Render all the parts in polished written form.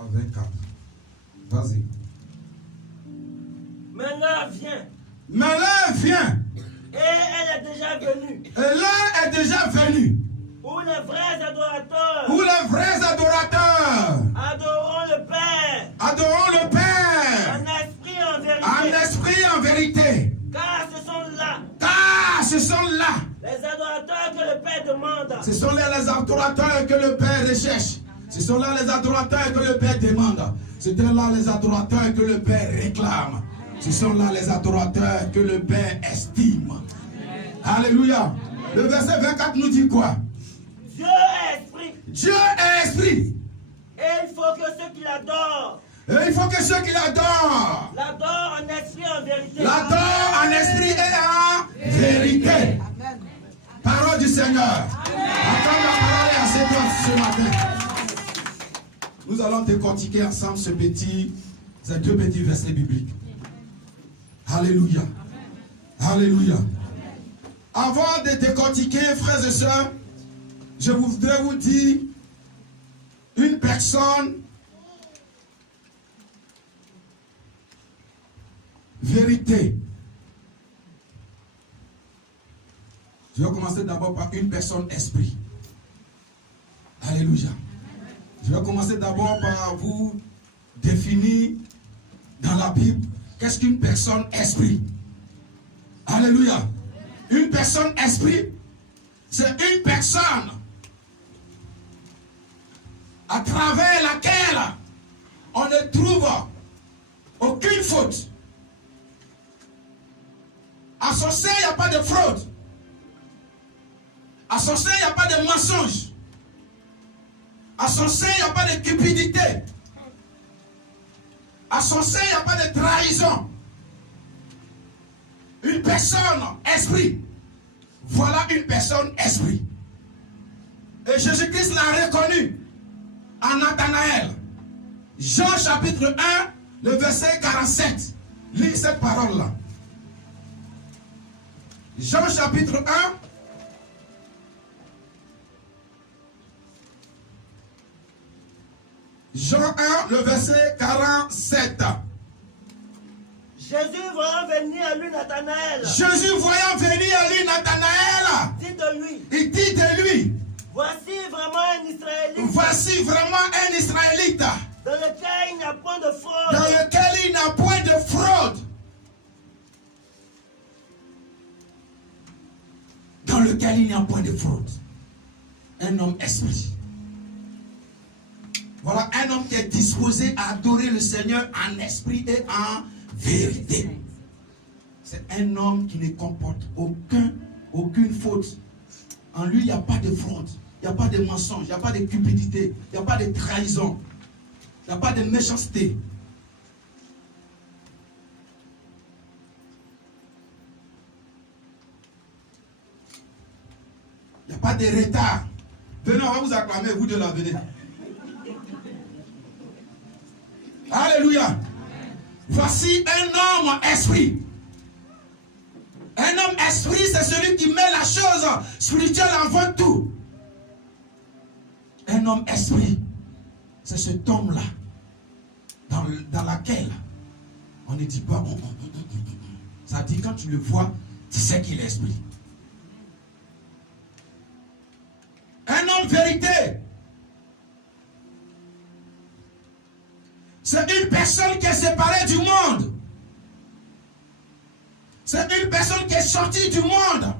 à 24. Vas-y. Mais l'heure vient. Mais l'heure vient. Et elle est déjà venue. Et l'heure est déjà venue. Où les vrais adorateurs. Où les vrais adorateurs. Adorons le Père. Adorons le Père. En esprit, en vérité. En esprit, en vérité. Car ce sont là. Car ce sont là. Les adorateurs que le Père demande. Ce sont là les adorateurs que le Père recherche. Ce sont là les adorateurs que le Père demande. Ce sont là les adorateurs que le Père réclame. Ce sont là les adorateurs que le Père estime. Alléluia. Le verset 24 nous dit quoi? Dieu est esprit. Dieu est esprit. Et il faut que ceux qui l'adorent. Et il faut que ceux qui l'adorent. L'adorent en esprit et en vérité. L'adorent en esprit et en vérité. Parole du Seigneur. Attends la parole à cette heure ce matin. Nous allons décortiquer ensemble ces deux petits versets bibliques. Alléluia. Alléluia. Avant de décortiquer, frères et sœurs, je voudrais vous dire une personne vérité. Je vais commencer d'abord par une personne esprit. Alléluia. Je vais commencer d'abord par vous définir dans la Bible qu'est-ce qu'une personne esprit. Alléluia. Une personne esprit, c'est une personne à travers laquelle on ne trouve aucune faute. À son sein, il n'y a pas de fraude. À son sein, il n'y a pas de mensonge. À son sein, il n'y a pas de cupidité. À son sein, il n'y a pas de trahison. Une personne esprit. Voilà une personne esprit. Et Jésus-Christ l'a reconnu en Nathanaël. Jean chapitre 1, le verset 47. Lis cette parole-là. Jean chapitre 1. Jean 1, le verset 47. Jésus voyant venir à lui Nathanaël. Jésus voyant venir à lui Nathanaël. Dit de lui. Il dit de lui. Voici vraiment un Israélite. Voici vraiment un Israélite. Dans lequel il n'y a point de fraude. Dans lequel il n'y a point de fraude. Dans lequel il n'y a point de fraude. Un homme esprit. Voilà un homme qui est disposé à adorer le Seigneur en esprit et en vérité. C'est un homme qui ne comporte aucune faute. En lui, il n'y a pas de fraude, il n'y a pas de mensonge, il n'y a pas de cupidité, il n'y a pas de trahison, il n'y a pas de méchanceté. Il n'y a pas de retard. Venez, on va vous acclamer, vous de la venez. Alléluia. Voici un homme esprit. Un homme esprit, c'est celui qui met la chose spirituelle avant tout. Un homme esprit, c'est cet homme-là, dans laquelle on ne dit pas, ça dit quand tu le vois, tu sais qu'il est esprit. Un homme vérité. C'est une personne qui est séparée du monde. C'est une personne qui est sortie du monde.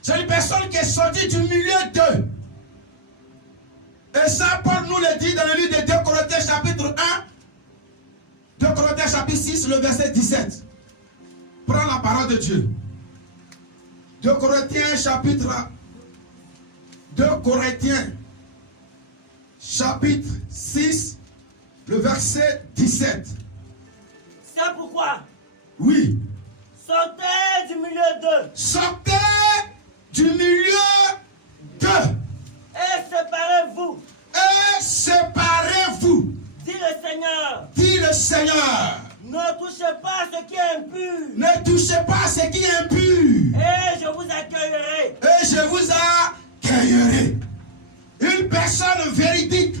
C'est une personne qui est sortie du milieu d'eux. Et ça, Paul nous le dit dans le livre de 2 Corinthiens chapitre 1. 2 Corinthiens chapitre 6, le verset 17. Prends la parole de Dieu. 2 Corinthiens chapitre 6, le verset 17. C'est pourquoi. Oui. Sortez du milieu d'eux. Sortez du milieu d'eux. Et séparez-vous. Et séparez-vous. Dit le Seigneur. Dit le Seigneur. Ne touchez pas ce qui est impur. Ne touchez pas ce qui est impur. Et je vous accueillerai. Et je vous accueillerai. Une personne véridique.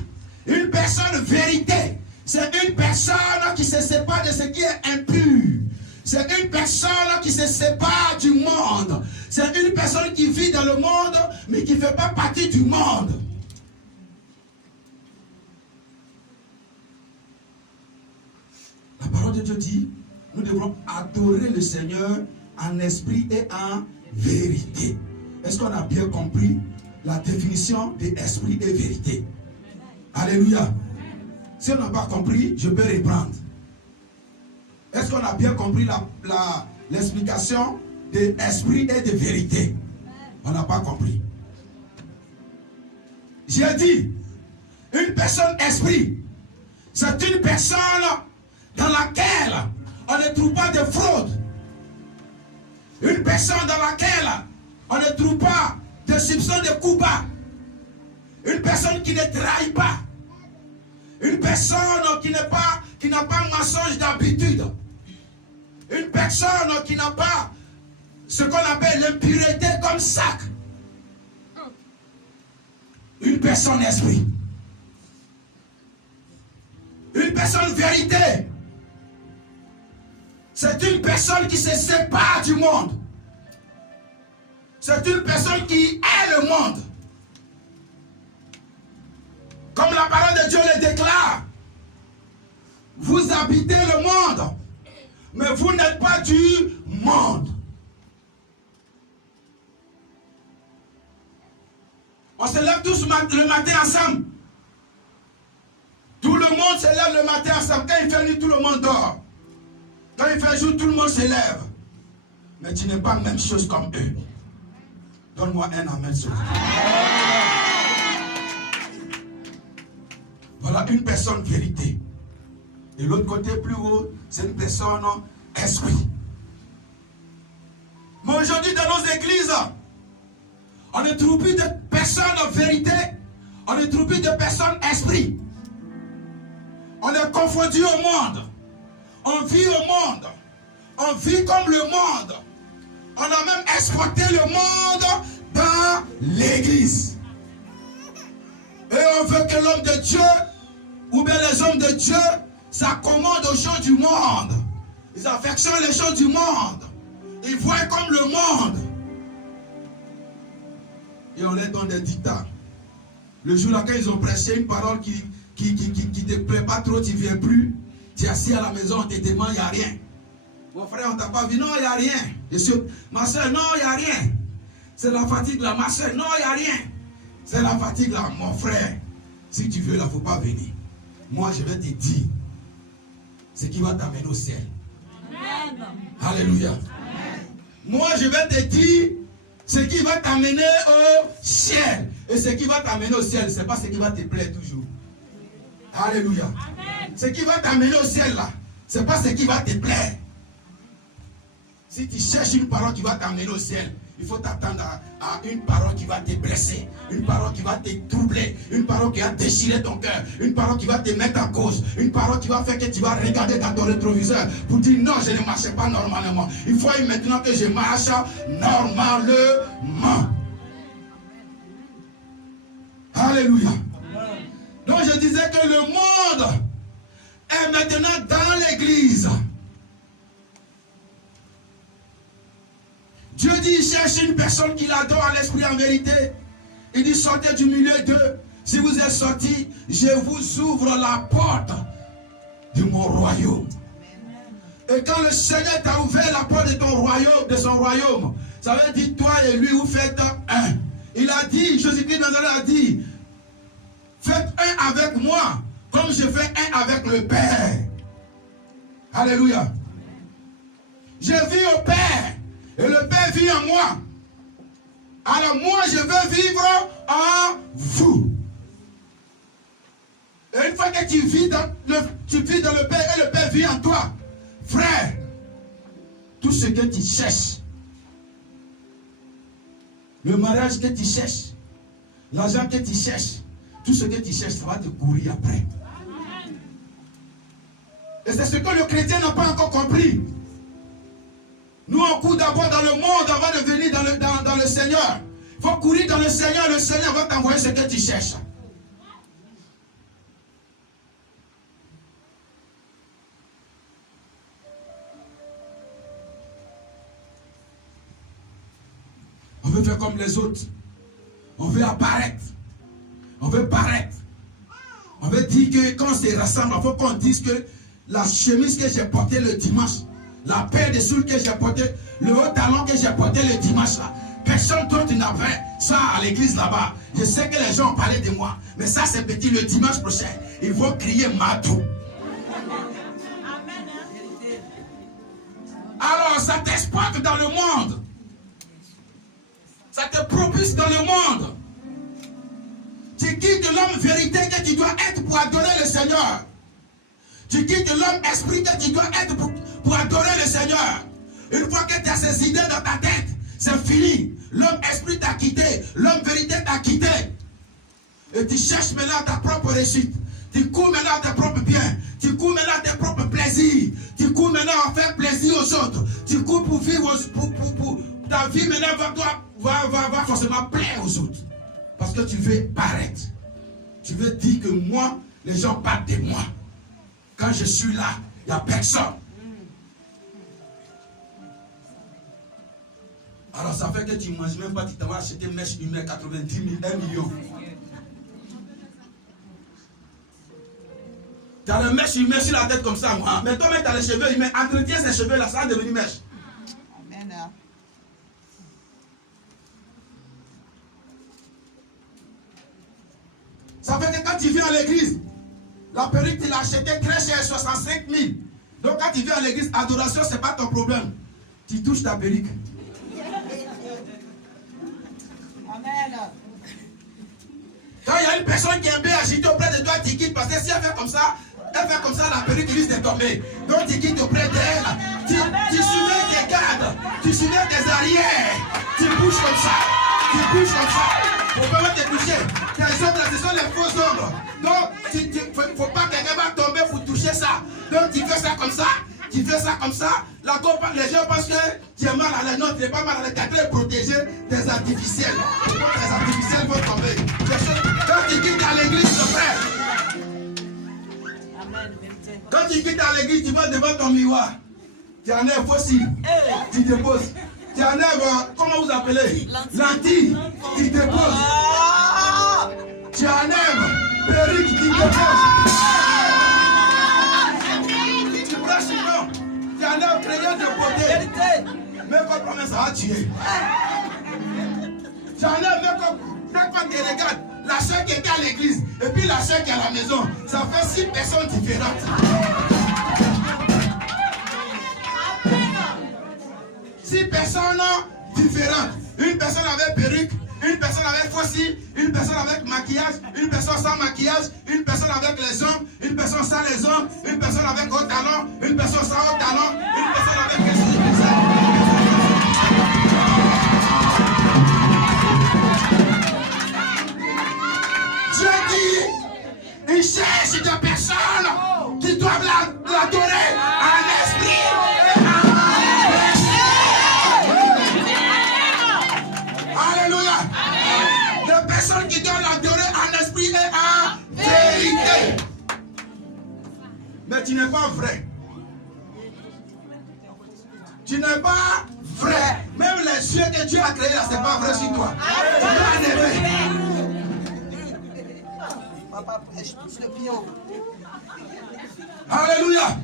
Une personne personne vérité. C'est une personne qui se sépare de ce qui est impur. C'est une personne qui se sépare du monde. C'est une personne qui vit dans le monde, mais qui ne fait pas partie du monde. La parole de Dieu dit, nous devons adorer le Seigneur en esprit et en vérité. Est-ce qu'on a bien compris la définition d'esprit et vérité? Alléluia. Si on n'a pas compris, je peux reprendre. Est-ce qu'on a bien compris l'explication d'esprit et de vérité? On n'a pas compris. J'ai dit, une personne esprit, c'est une personne dans laquelle on ne trouve pas de fraude. Une personne dans laquelle on ne trouve pas de soupçon de coup bas. Une personne qui ne trahit pas. Une personne qui n'a pas mensonge d'habitude. Une personne qui n'a pas ce qu'on appelle l'impureté comme sac. Une personne esprit. Une personne vérité. C'est une personne qui se sépare du monde. C'est une personne qui est le monde. Comme la parole de Dieu le déclare. Vous habitez le monde, mais vous n'êtes pas du monde. On se lève tous le matin ensemble. Tout le monde se lève le matin ensemble. Quand il fait nuit, tout le monde dort. Quand il fait jour, tout le monde se lève. Mais tu n'es pas la même chose comme eux. Donne-moi un amen sur ça. Voilà une personne vérité. Et l'autre côté plus haut, c'est une personne esprit. Mais aujourd'hui, dans nos églises, on ne trouve plus de personnes vérité. On ne trouve plus de personnes esprit. On est confondu au monde. On vit au monde. On vit comme le monde. On a même exporté le monde dans l'église. Et on veut que l'homme de Dieu, ou bien les hommes de Dieu, s'accommodent aux choses du monde. Ils affectionnent les choses du monde. Ils voient comme le monde. Et on les donne des dictats. Le jour là, quand ils ont prêché une parole qui ne te plaît pas trop, tu ne viens plus. Tu es assis à la maison, on te demande, il n'y a rien. Mon frère, on ne t'a pas vu, non, il n'y a rien. Ma soeur, non, il n'y a rien. C'est la fatigue là, ma soeur, non, il n'y a rien. C'est la fatigue là, mon frère. Si tu veux, là, il ne faut pas venir. Moi, je vais te dire ce qui va t'amener au ciel. Amen. Alléluia. Amen. Moi, je vais te dire ce qui va t'amener au ciel. Et ce qui va t'amener au ciel, ce n'est pas ce qui va te plaire toujours. Alléluia. Amen. Ce qui va t'amener au ciel là, ce n'est pas ce qui va te plaire. Si tu cherches une parole qui va t'amener au ciel, il faut t'attendre à une parole qui va te blesser, une parole qui va te troubler, une parole qui va déchirer ton cœur, une parole qui va te mettre en cause, une parole qui va faire que tu vas regarder dans ton rétroviseur pour dire non, je ne marche pas normalement. Il faut maintenant que je marche normalement. Alléluia. Donc je disais que le monde est maintenant dans l'église. Dieu dit, il cherche une personne qui l'adore à l'esprit en vérité. Il dit, sortez du milieu d'eux. Si vous êtes sortis, je vous ouvre la porte de mon royaume. Et quand le Seigneur t'a ouvert la porte de ton royaume, de son royaume, ça veut dire toi et lui, vous faites un. Il a dit, Jésus-Christ Nazareth a dit, faites un avec moi, comme je fais un avec le Père. Alléluia. Je vis au Père. Et le Père vit en moi. Alors moi, je veux vivre en vous. Et une fois que tu vis dans le Père et le Père vit en toi, frère, tout ce que tu cherches, le mariage que tu cherches, l'argent que tu cherches, tout ce que tu cherches, ça va te courir après. Et c'est ce que le chrétien n'a pas encore compris. Nous, on court d'abord dans le monde avant de venir dans le Seigneur. Il faut courir dans le Seigneur va t'envoyer ce que tu cherches. veut faire comme les autres. On veut apparaître. On veut paraître. On veut dire que quand on se rassemble, il faut qu'on dise que la chemise que j'ai portée le dimanche, la paire de souliers que j'ai portée, le haut talon que j'ai porté le dimanche là, personne d'autre n'avait ça à l'église là-bas. Je sais que les gens ont parlé de moi, mais ça c'est petit. Le dimanche prochain, ils vont crier Matou. Alors ça t'exporte dans le monde. Ça te propulse dans le monde. Tu quittes l'homme vérité que tu dois être pour adorer le Seigneur. Tu quittes l'homme esprit que tu dois être pour adorer le Seigneur. Une fois que tu as ces idées dans ta tête, c'est fini. L'homme esprit t'a quitté. L'homme vérité t'a quitté. Et tu cherches maintenant ta propre réussite. Tu cours maintenant tes propres biens. Tu cours maintenant tes propres plaisirs. Tu cours maintenant à faire plaisir aux autres. Tu cours pour vivre, pour ta vie maintenant va forcément plaire aux autres. Parce que tu veux paraître. Tu veux dire que moi, les gens parlent de moi. Quand je suis là, il n'y a personne. Alors ça fait que tu ne manges même pas, tu t'en vas acheter une mèche humaine 90 000, 1 million. Tu as le mèche humaine sur la tête comme ça, moi. Mais toi-même, tu as les cheveux humains. Entretiens ces cheveux-là, ça va devenir mèche. Amen. Ça fait que quand tu viens à l'église, la perruque, tu l'as achetée très cher, 65 000. Donc quand tu viens à l'église, adoration, ce n'est pas ton problème. Tu touches ta perruque. Amen. Quand il y a une personne qui aime bien agiter auprès de toi, tu quittes parce que si elle fait comme ça, la perruque risque de tomber. Donc tu quittes auprès d'elle. Tu soulèves tes gardes, tu soulèves tes arrières, tu bouges comme ça, Pour pouvoir te toucher. Tes ombres, ce sont les faux ombres. Donc il ne faut pas que quelqu'un va tomber pour toucher ça. Donc tu fais ça comme ça. Tu fais ça comme ça, les gens pensent que tu es mal à l'aise. Non, tu n'es pas mal à l'aise. Tu es très protégé des artificiels. Donc les artificiels vont tomber. Quand tu quittes à l'église, frère. Quand tu quittes à l'église, tu vas devant ton miroir. Tu enlèves fossile. Tu déposes. Tu enlèves, comment vous appelez? Lentilles. Tu déposes. Tu enlèves perruque, tu déposes. Tu enlèves crayon de beauté. Mais comme ça va tuer. Tu enlèves, mais quand tu regardes, la soeur qui était à l'église et puis la soeur qui est à la maison, ça fait 6 personnes différentes. 6 personnes différentes. Une personne avec perruque, une personne avec fossile, une personne avec maquillage, une personne sans maquillage, une personne avec les ongles, une personne sans les ongles, une personne avec haut talon, une personne sans haut talon, une personne avec quelque chose de ça. Dieu dit, il cherche des personnes qui doivent l'adorer en esprit et en Alléluia. Des personnes qui doivent l'adorer en esprit et en vérité. Mais tu n'es pas vrai. Tu n'es pas vrai. Même les yeux que Dieu a créés là, ce n'est pas vrai sur toi. Tu dois enlever. Alléluia.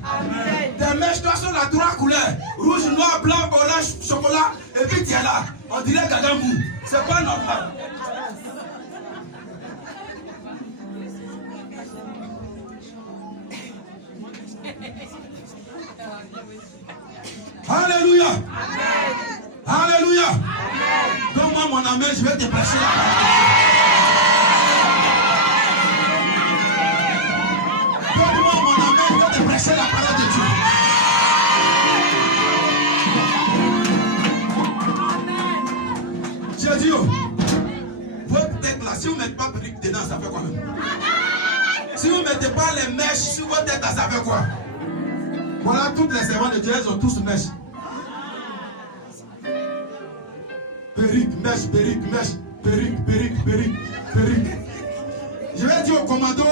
Tes mèches, toi, sont la 3 couleurs. Rouge, noir, blanc, orange, chocolat. Et puis tu es là. On dirait Gadambou. C'est pas normal. Alléluia. Alléluia. Donne-moi mon ami, je vais te prêcher la parole. Donne-moi mon ami, je vais te prêcher la parole de Dieu. J'ai dit, votre tête là, si vous ne mettez pas perruque dedans, ça fait quoi même? Si vous ne mettez pas les mèches sur votre tête là, ça fait quoi? Voilà, toutes les servantes de Dieu, elles ont tous mèches. Perruque, mèche, perruque, mèche, perruque, perruque, perruque, perruque. Je vais dire au commando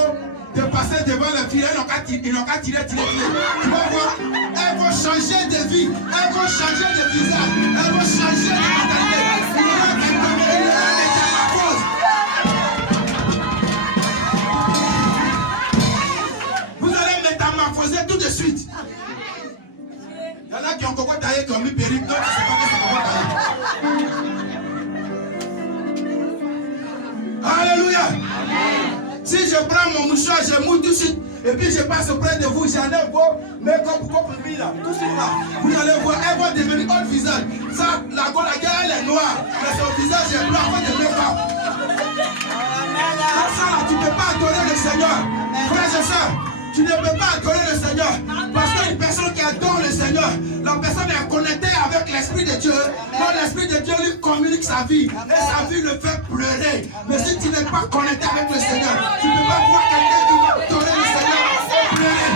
de passer devant les filles, ils n'ont qu'à tirer. Tu vas voir, elles vont changer de vie, elles vont changer de visage, elles vont changer de mentalité. Vous allez métamorphoser tout de suite. Il y en a qui ont encore taillé, qui ont mis perruque, d'autres qui ne savent pas que c'est encore taillé. Alléluia. Si je prends mon mouchoir, je mouille tout de suite, et puis je passe auprès de vous, j'enlève vos make-up là, tout de suite là. Vous allez voir, elle va devenir autre visage. Ça, la gueule, elle est noire, mais son visage est blanc, elle de make-up. Ça là, tu ne peux pas adorer le Seigneur. Frères et sœurs, tu ne peux pas adorer le Seigneur. Parce qu'une personne qui adore le Seigneur, la personne est connectée avec l'Esprit de Dieu. Quand l'Esprit de Dieu lui communique sa vie, et sa vie le fait pleurer. Mais si tu n'es pas connecté avec le Seigneur, tu ne peux pas voir quelqu'un qui va adorer le Seigneur pleurer.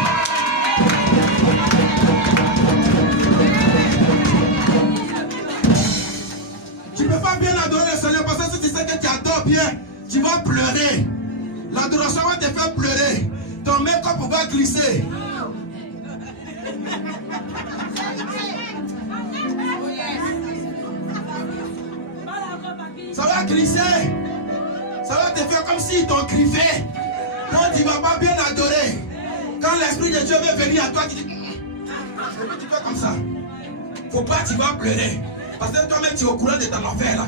Tu ne peux pas bien adorer le Seigneur parce que si tu sais que tu adores bien, tu vas pleurer. L'adoration va te faire pleurer. Ton make-up va glisser. Ça va glisser. Ça va te faire comme s'ils t'ont griffé. Quand tu ne vas pas bien adorer. Quand l'Esprit de Dieu veut venir à toi, tu dis tu fais comme ça. Faut pas, tu vas pleurer. Parce que toi-même tu es au courant de ton affaire là.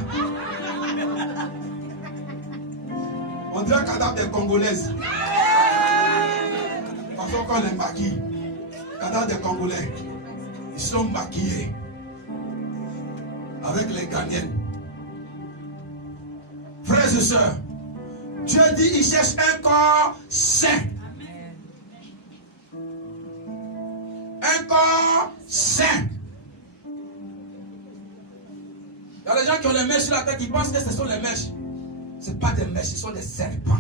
On dirait un cadavre des Congolaises. Parce qu'on les maquille. Cadavre des Congolais. Ils sont maquillés. Avec les Ghanéennes. Frères et sœurs, Dieu dit il cherche un corps saint. Un corps saint. Il y a des gens qui ont les mèches sur la tête, ils pensent que ce sont les mèches. Ce ne sont pas des mèches, ce sont des serpents.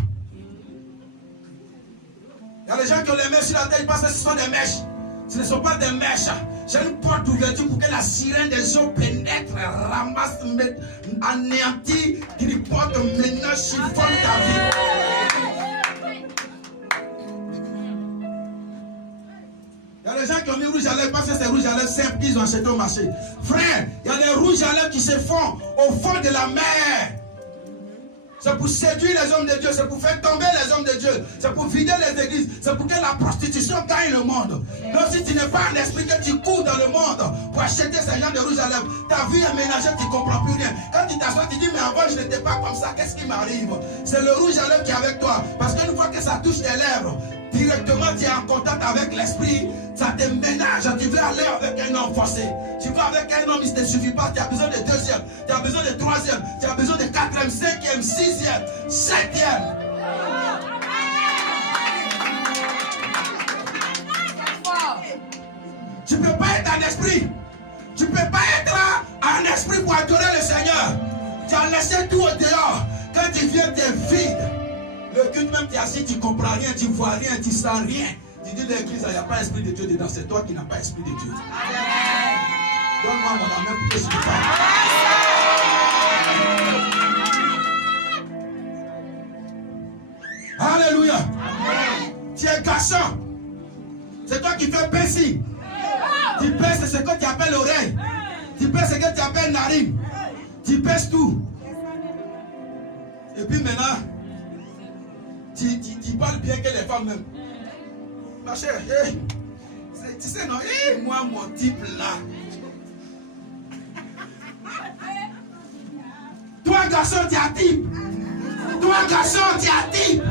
Il y a des gens qui ont les mèches sur la tête, ils pensent que ce sont des mèches. Ce ne sont pas des mèches. J'ai une porte d'ouverture pour que la sirène des eaux pénètre, ramasse, anéantit, gripote, ménage, chiffonne ta vie. Il y a des gens qui ont mis rouge à lèvres parce que c'est rouge à lèvres simple qu'ils ont acheté au marché. Frère, il y a des rouges à lèvres qui se font au fond de la mer. C'est pour séduire les hommes de Dieu, c'est pour faire tomber les hommes de Dieu, c'est pour vider les églises, c'est pour que la prostitution gagne le monde. Donc si tu n'es pas un esprit que tu cours dans le monde pour acheter ces gens de rouge à lèvres, ta vie est ménagère, tu ne comprends plus rien. Quand tu t'assois, tu dis mais avant je n'étais pas comme ça, qu'est-ce qui m'arrive? C'est le rouge à lèvres qui est avec toi. Parce qu'une fois que ça touche tes lèvres, directement tu es en contact avec l'esprit, ça te ménage. Tu veux aller avec un homme forcé. Tu vas avec un homme, il ne te suffit pas. Tu as besoin de deuxième, tu as besoin de troisième, tu as besoin de quatrième, cinquième, sixième, septième. Tu ne peux pas être un esprit. Tu ne peux pas être un esprit pour adorer le Seigneur. Tu as laissé tout au dehors. Quand tu viens, tu es vide. Le culte même, tu es assis, tu ne comprends rien, tu ne vois rien, tu ne sens rien. Tu dis l'église, il n'y a pas l'esprit de Dieu dedans. C'est toi qui n'as pas l'esprit de Dieu. Donne-moi mon amen pour que je te parle. Alléluia. Tu es garçon. C'est toi qui fais pinci. Tu pèses ce que tu appelles oreille. Tu pèses ce que tu appelles narine. Tu pèses tout. Et puis maintenant, tu parles bien que les femmes même. Ma chère, tu sais non, moi mon type là. Toi garçon, tu as type. Toi garçon, tu as type.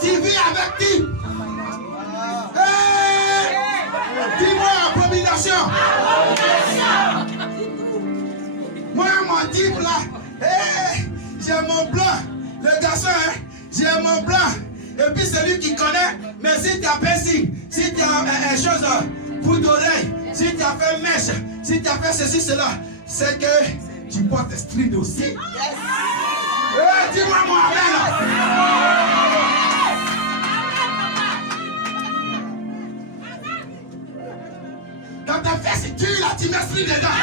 Tu vis avec type. Dis-moi abomination. Moi mon type là. J'ai mon blanc. Le garçon, j'ai mon blanc. Et puis celui qui connaît, mais si tu as pinci, si tu as chose bout d'oreille, si tu as fait mèche, si tu as fait ceci, cela, c'est que tu portes string aussi. Yes. Dis-moi mon amen. Dans ta fesse, tu là, tu mets string dedans.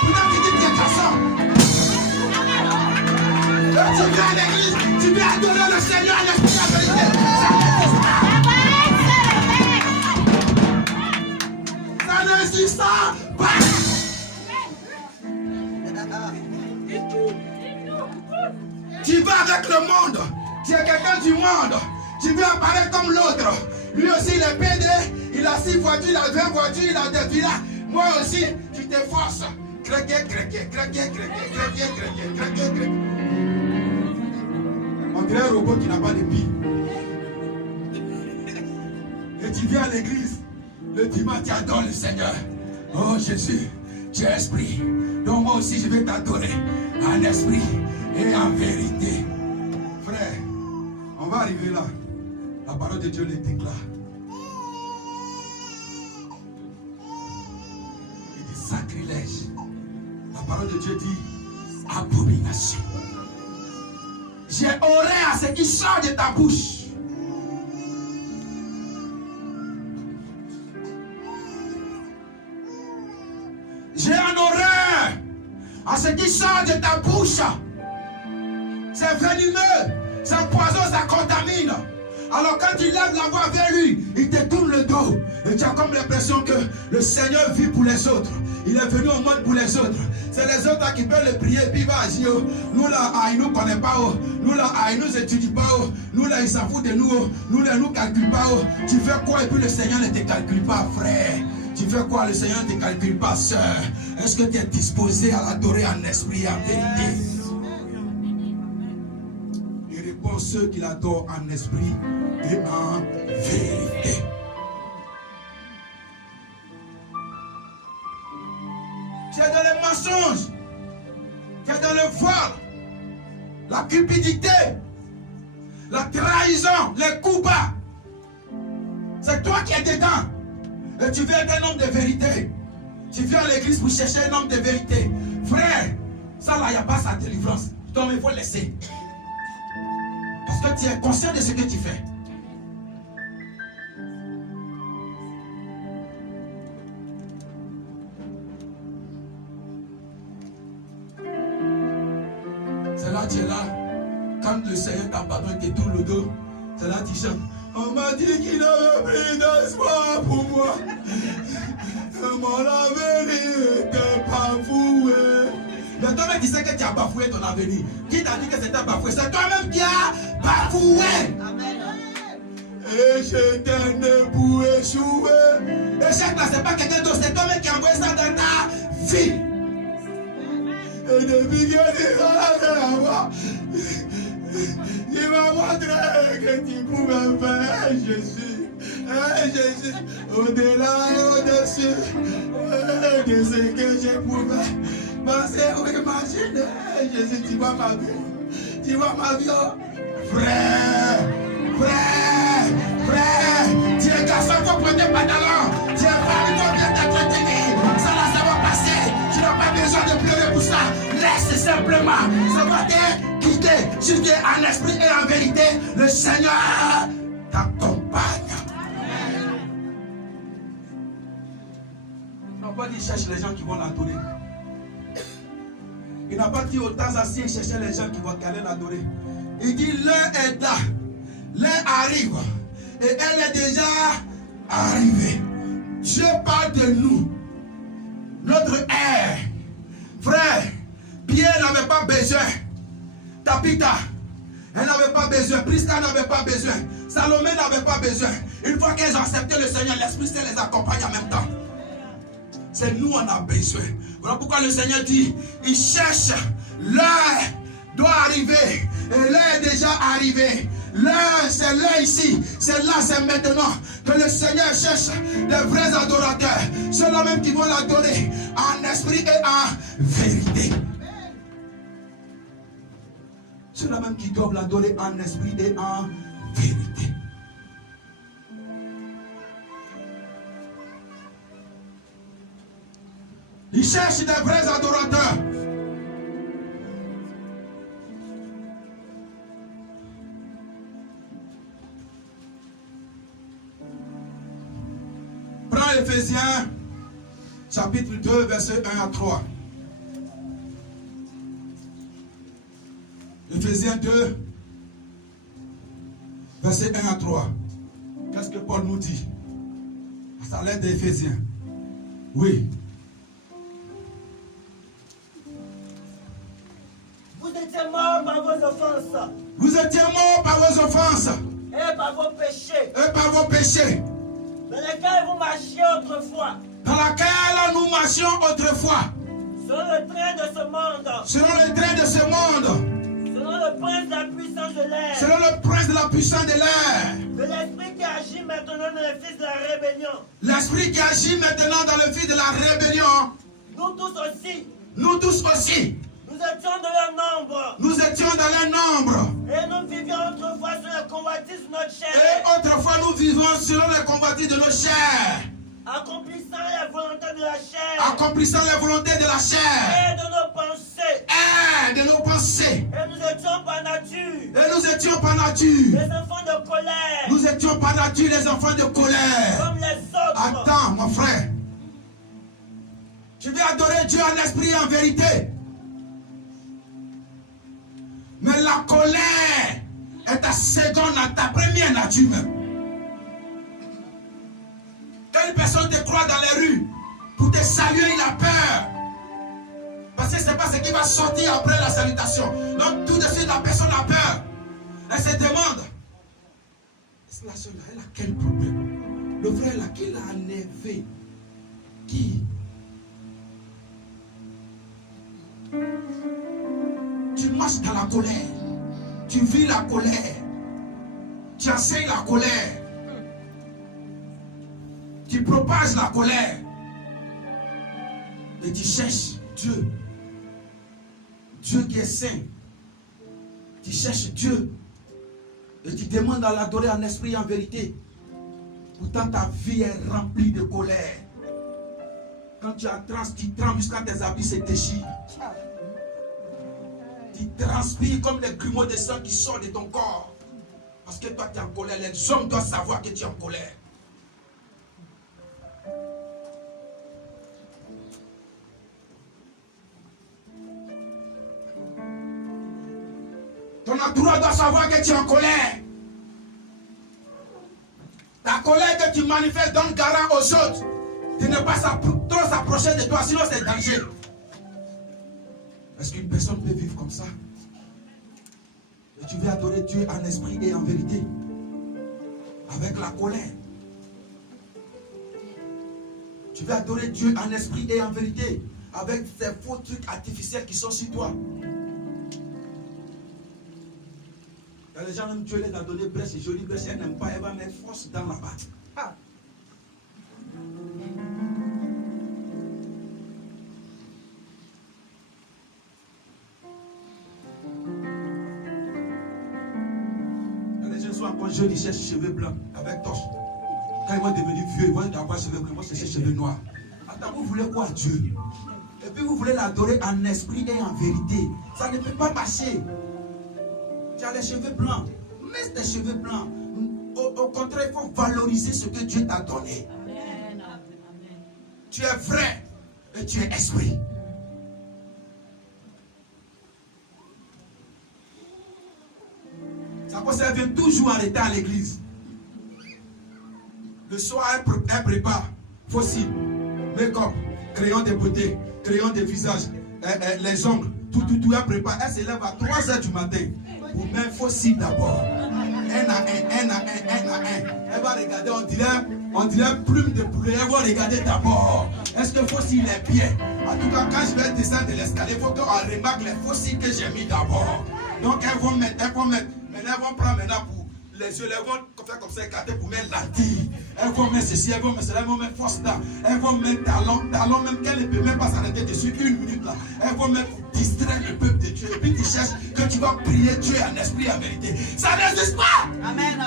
Pourtant tu dis que tu es garçon. Tu viens à l'église, tu viens adorer le Seigneur, l'esprit, la vérité. Ça n'existe pas. avec le monde. Tu es quelqu'un du monde. Tu veux apparaître comme l'autre. Lui aussi, il est pédé. Il a 6 voitures, il a 20 voitures, il a des villas. Moi aussi, tu t'efforces. Craquer. On dirait un robot qui n'a pas de pied. Et tu viens à l'église. Le dimanche, tu adores le Seigneur. Oh Jésus, tu es esprit. Donc moi aussi, je vais t'adorer en esprit et en vérité. Frère, on va arriver là. La parole de Dieu le déclare. Il dit sacrilège. La parole de Dieu dit abomination. J'ai horreur à ce qui sort de ta bouche. J'ai un horreur à ce qui sort de ta bouche. C'est venimeux, c'est poison, ça contamine. Alors quand tu lèves la voix vers lui, il te tourne le dos. Et tu as comme l'impression que le Seigneur vit pour les autres. Il est venu au monde pour les autres. C'est les autres qui peuvent le prier et puis il va agir. Nous là, il ne nous connaît pas. Nous là, il ne nous étudie pas. Nous là, il s'en fout de nous. Nous là, il ne nous calcule pas. Tu fais quoi et puis le Seigneur ne te calcule pas, frère. Tu fais quoi? Le Seigneur ne te calcule pas, sœur. Est-ce que tu es disposé à l'adorer en esprit et en vérité? Il répond ceux qui l'adorent en esprit et en vérité. Tu es dans les mensonges. Tu es dans le voile. La cupidité. La trahison. Les coups bas. C'est toi qui es dedans. Et tu veux être un homme de vérité. Tu viens à l'église pour chercher un homme de vérité. Frère, ça là, il n'y a pas sa délivrance. Donc il faut laisser. Parce que tu es conscient de ce que tu fais. C'est là, tu es là. Quand le Seigneur t'abandonne, tu tournes le dos. C'est là, tu chantes. On m'a dit qu'il avait pris d'espoir pour moi. Mon avenir était bafoué. Mais toi-même, tu sais que tu as bafoué ton avenir. Qui t'a dit que c'était bafoué? C'est toi-même qui as bafoué. Amen. Et j'étais né pour échouer. Échec là, c'est pas quelqu'un d'autre, c'est toi-même qui as envoyé ça dans ta vie. Et depuis que tu vas avoir, il m'a montré que tu pouvais faire, Jésus. Jésus, au-delà et au-dessus de ce que je pouvais penser ou imaginer. Jésus, tu vois ma vie. Tu vois ma vie. Frère, tu es garçon, il faut prendre des pantalons. Tu es femme, il faut bien t'entretenir. Ça là, ça va passer. Tu n'as pas besoin de pleurer pour ça. Laisse simplement. Ça va te guider. Si tu es en esprit et en vérité, le Seigneur t'accompagne. Il n'a pas dit cherche les gens qui vont l'adorer. Il n'a pas dit autant assis chercher les gens qui vont aller l'adorer. Il dit l'un est là, l'un arrive. Et elle est déjà arrivée. Dieu parle de nous. Notre ère. Frère, Pierre n'avait pas besoin. Tabitha, elle n'avait pas besoin. Prisca n'avait pas besoin. Salomé n'avait pas besoin. Une fois qu'elles ont accepté le Seigneur, l'Esprit Saint les accompagne en même temps. C'est nous on a besoin. Voilà pourquoi le Seigneur dit, il cherche, l'heure doit arriver. Et l'heure est déjà arrivée. L'heure, c'est l'heure ici. C'est là, c'est maintenant que le Seigneur cherche des vrais adorateurs. Ceux-là même qui vont l'adorer en esprit et en vérité. Ceux-là même qui doivent l'adorer en esprit et en vérité. Il cherche des vrais adorateurs. Prends Éphésiens, chapitre 2, versets 1 à 3. Éphésiens 2, versets 1 à 3. Qu'est-ce que Paul nous dit? Ça l'aide d'Éphésiens. Oui. Vous étiez morts par vos offenses étiez morts par vos offenses et par vos péchés, dans lesquels vous marchiez autrefois, laquelle nous marchions autrefois, selon le train de ce monde, selon le train de ce monde, selon le prince de la puissance de l'air, selon le prince de la puissance de l'air, de l'esprit qui agit maintenant dans le fils de la rébellion. l'esprit qui agit maintenant dans le fils de la rébellion. Nous tous aussi, Nous nous étions dans leur nombre, nous étions dans le nombre. et nous vivions autrefois sur la convoitise de notre Et chair, autrefois, nous vivons selon les convoitises de nos chairs, accomplissant la volonté de la chair accomplissant les volontés de la chair et de nos pensées. et de nos pensées. Et nous étions par nature Et nous étions par nature. des enfants de colère, Nous étions par nature les enfants de colère. comme les autres. Attends, mon frère. Tu veux adorer Dieu en esprit et en vérité. Mais la colère est ta seconde, ta première nature même. Quand une personne te croit dans les rues, pour te saluer, il a peur. Parce que ce n'est pas ce qui va sortir après la salutation. Donc tout de suite, la personne a peur. Elle se demande, est-ce la soeur là, elle a quel problème? Le frère là, qui l'a enlevé? Qui? Tu marches dans la colère. Tu vis la colère. Tu enseignes la colère. Tu propages la colère. Et tu cherches Dieu. Dieu qui est saint. Tu cherches Dieu. Et tu demandes à l'adorer en esprit et en vérité. Pourtant ta vie est remplie de colère. Quand tu trembles jusqu'à tes habits se déchirent. Tu transpires comme les grumeaux de sang qui sortent de ton corps. Parce que toi tu es en colère. Les hommes doivent savoir que tu es en colère. Ton entourage doit savoir que tu es en colère. Ta colère que tu manifestes donne garant aux autres de ne pas trop s'approcher de toi, sinon c'est danger. Est-ce qu'une personne peut vivre comme ça? Et tu veux adorer Dieu en esprit et en vérité, avec la colère. Tu veux adorer Dieu en esprit et en vérité, avec ces faux trucs artificiels qui sont sur toi. Il y a les gens, même Dieu les a donné brèche, jolie brèche, elle n'aime pas, elle va mettre force dans la batte. Il y a les gens qui sont encore jeunes, ils cherchent cheveux blancs avec torche. Quand ils vont devenir vieux, ils vont avoir cheveux blancs, ils vont chercher cheveux noirs. Attends, vous voulez quoi, Dieu? Et puis vous voulez l'adorer en esprit et en vérité. Ça ne peut pas marcher. Tu as les cheveux blancs. Mets tes cheveux blancs. Au contraire, il faut valoriser ce que Dieu t'a donné. Amen. Tu es vrai et tu es esprit. Ça cause qu'elle vient toujours en retard à l'église. Le soir, elle prépare fossile, make-up, crayon de beauté, crayon de visage, les ongles, tout, elle prépare. Elle se lève à 3h du matin. Pour mettre fossile d'abord. Un à un. Elle va regarder, on dirait plume de poulet. Elle va regarder d'abord. Est-ce que fossile est bien? En tout cas, quand je vais descendre de l'escalier, il faut qu'on remarque les fossiles que j'ai mis d'abord. Donc elles vont mettre. Maintenant, elles vont prendre maintenant pour les yeux, elles vont faire comme ça, écarter pour mettre lentille. Elles vont mettre ceci, elles vont mettre cela, elles vont mettre force là. Elles vont mettre talon même qu'elle ne peut même pas s'arrêter dessus une minute là. Elles vont mettre pour distraire le peuple de Dieu. Et puis tu cherches que tu vas prier Dieu en esprit et en vérité. Ça n'existe pas. Amen.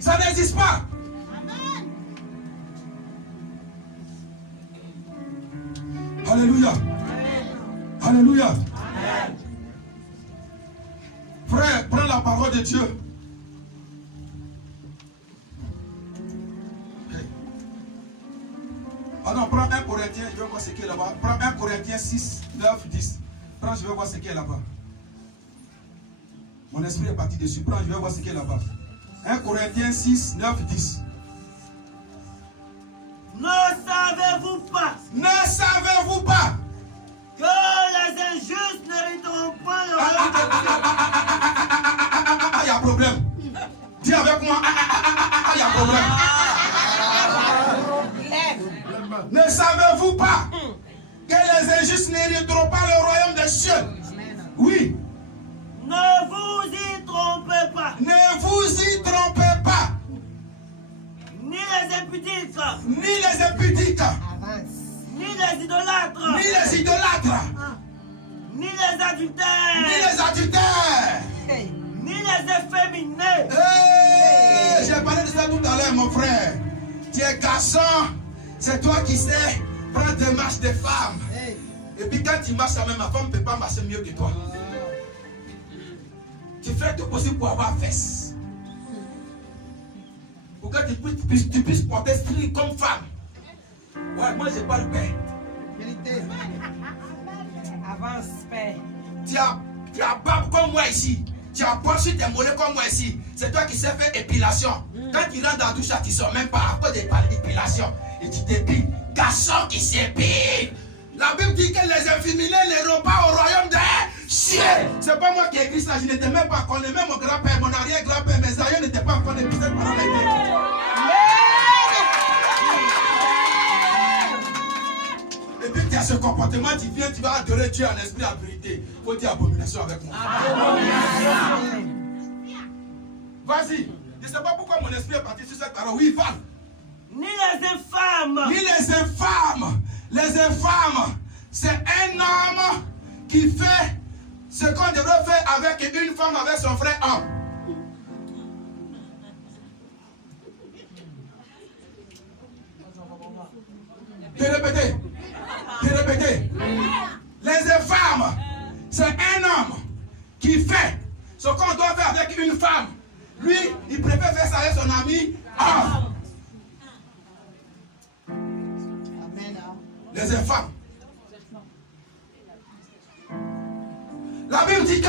Ça n'existe pas. Alléluia. Alléluia. Frère, prends la parole de Dieu. Ah non, prends 1 Corinthiens, je vais voir ce qui est là-bas. Prends 1 Corinthiens 6, 9, 10. Prends, je vais voir ce qui est là-bas. Mon esprit est parti dessus. Prends, je vais voir ce qui est là-bas. 1 Corinthiens 6, 9, 10. Ne savez-vous pas que les justes n'hériteront point le royaume de Dieu. Il y a problème. Dis avec moi, il y a problème. Ne savez-vous pas que les injustes n'hériteront pas le royaume des cieux? Oui. Ne vous y trompez pas. Ne vous y trompez pas. Ni les impudiques. Ni les impudiques. Ni les idolâtres. Ni les idolâtres. Ni les adultères. Ni les adultères. Ni les efféminés. J'ai parlé de ça tout à l'heure, mon frère. Tu es garçon. C'est toi qui sais prendre des marches des femmes. Et puis quand tu marches avec ma femme ne peut pas marcher mieux que toi. Tu fais tout possible pour avoir fesses. Pour que tu puisses porter string comme femme. Ouais, moi j'ai pas le pain. Avance, père. Tu as barbe comme moi ici. Tu as penché tes mollets comme moi ici. C'est toi qui sais faire épilation. Quand tu rentres dans la douche, tu ne sors même pas à cause d'épilation. Et tu t'épiles. Garçon qui s'épile. La Bible dit que les inféminés n'iront pas au royaume des cieux. C'est pas moi qui ai écrit ça. Je n'étais même pas connu. Même mon grand-père, mon arrière-grand-père, mes aïeux n'étaient pas connus. Cette parole a été écrite. Et puis tu as ce comportement, tu viens, tu vas adorer Dieu en esprit, en vérité. Il faut dire abomination avec moi. Vas-y. Je ne sais pas pourquoi mon esprit est parti sur cette parole. Oui, parle. Ni les infâmes. Ni les infâmes. Les infâmes, c'est un homme qui fait ce qu'on devrait faire avec une femme, avec son frère homme. Répétez. Les infâmes, c'est un homme qui fait ce qu'on doit faire avec une femme. Lui, il préfère faire ça avec son ami homme. Les infâmes. La Bible dit que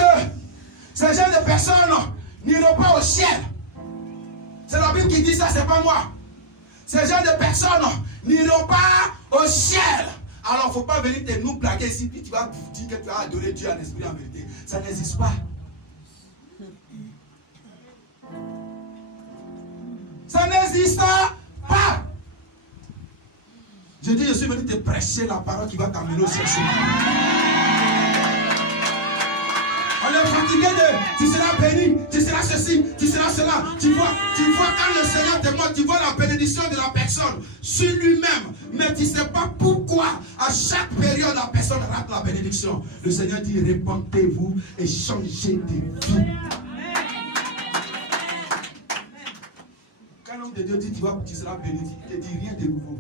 ces gens de personnes n'iront pas au ciel. C'est la Bible qui dit ça, c'est pas moi. Ces gens de personnes n'iront pas au ciel. Alors, il ne faut pas venir nous plaquer ici, puis tu vas dire que tu vas adorer Dieu en esprit, en vérité. Ça n'existe pas. Ça n'existe pas. Je dis, je suis venu te prêcher la parole qui va t'amener au ciel. On est fatigué de, tu seras béni, tu seras ceci, tu seras cela. Tu vois quand le Seigneur te montre, tu vois la bénédiction de la personne sur lui-même. Mais tu ne sais pas pourquoi, à chaque période, la personne rate la bénédiction. Le Seigneur dit, répentez-vous et changez de vie. Quand l'homme de Dieu dit, tu seras béni, il ne te dit rien de nouveau.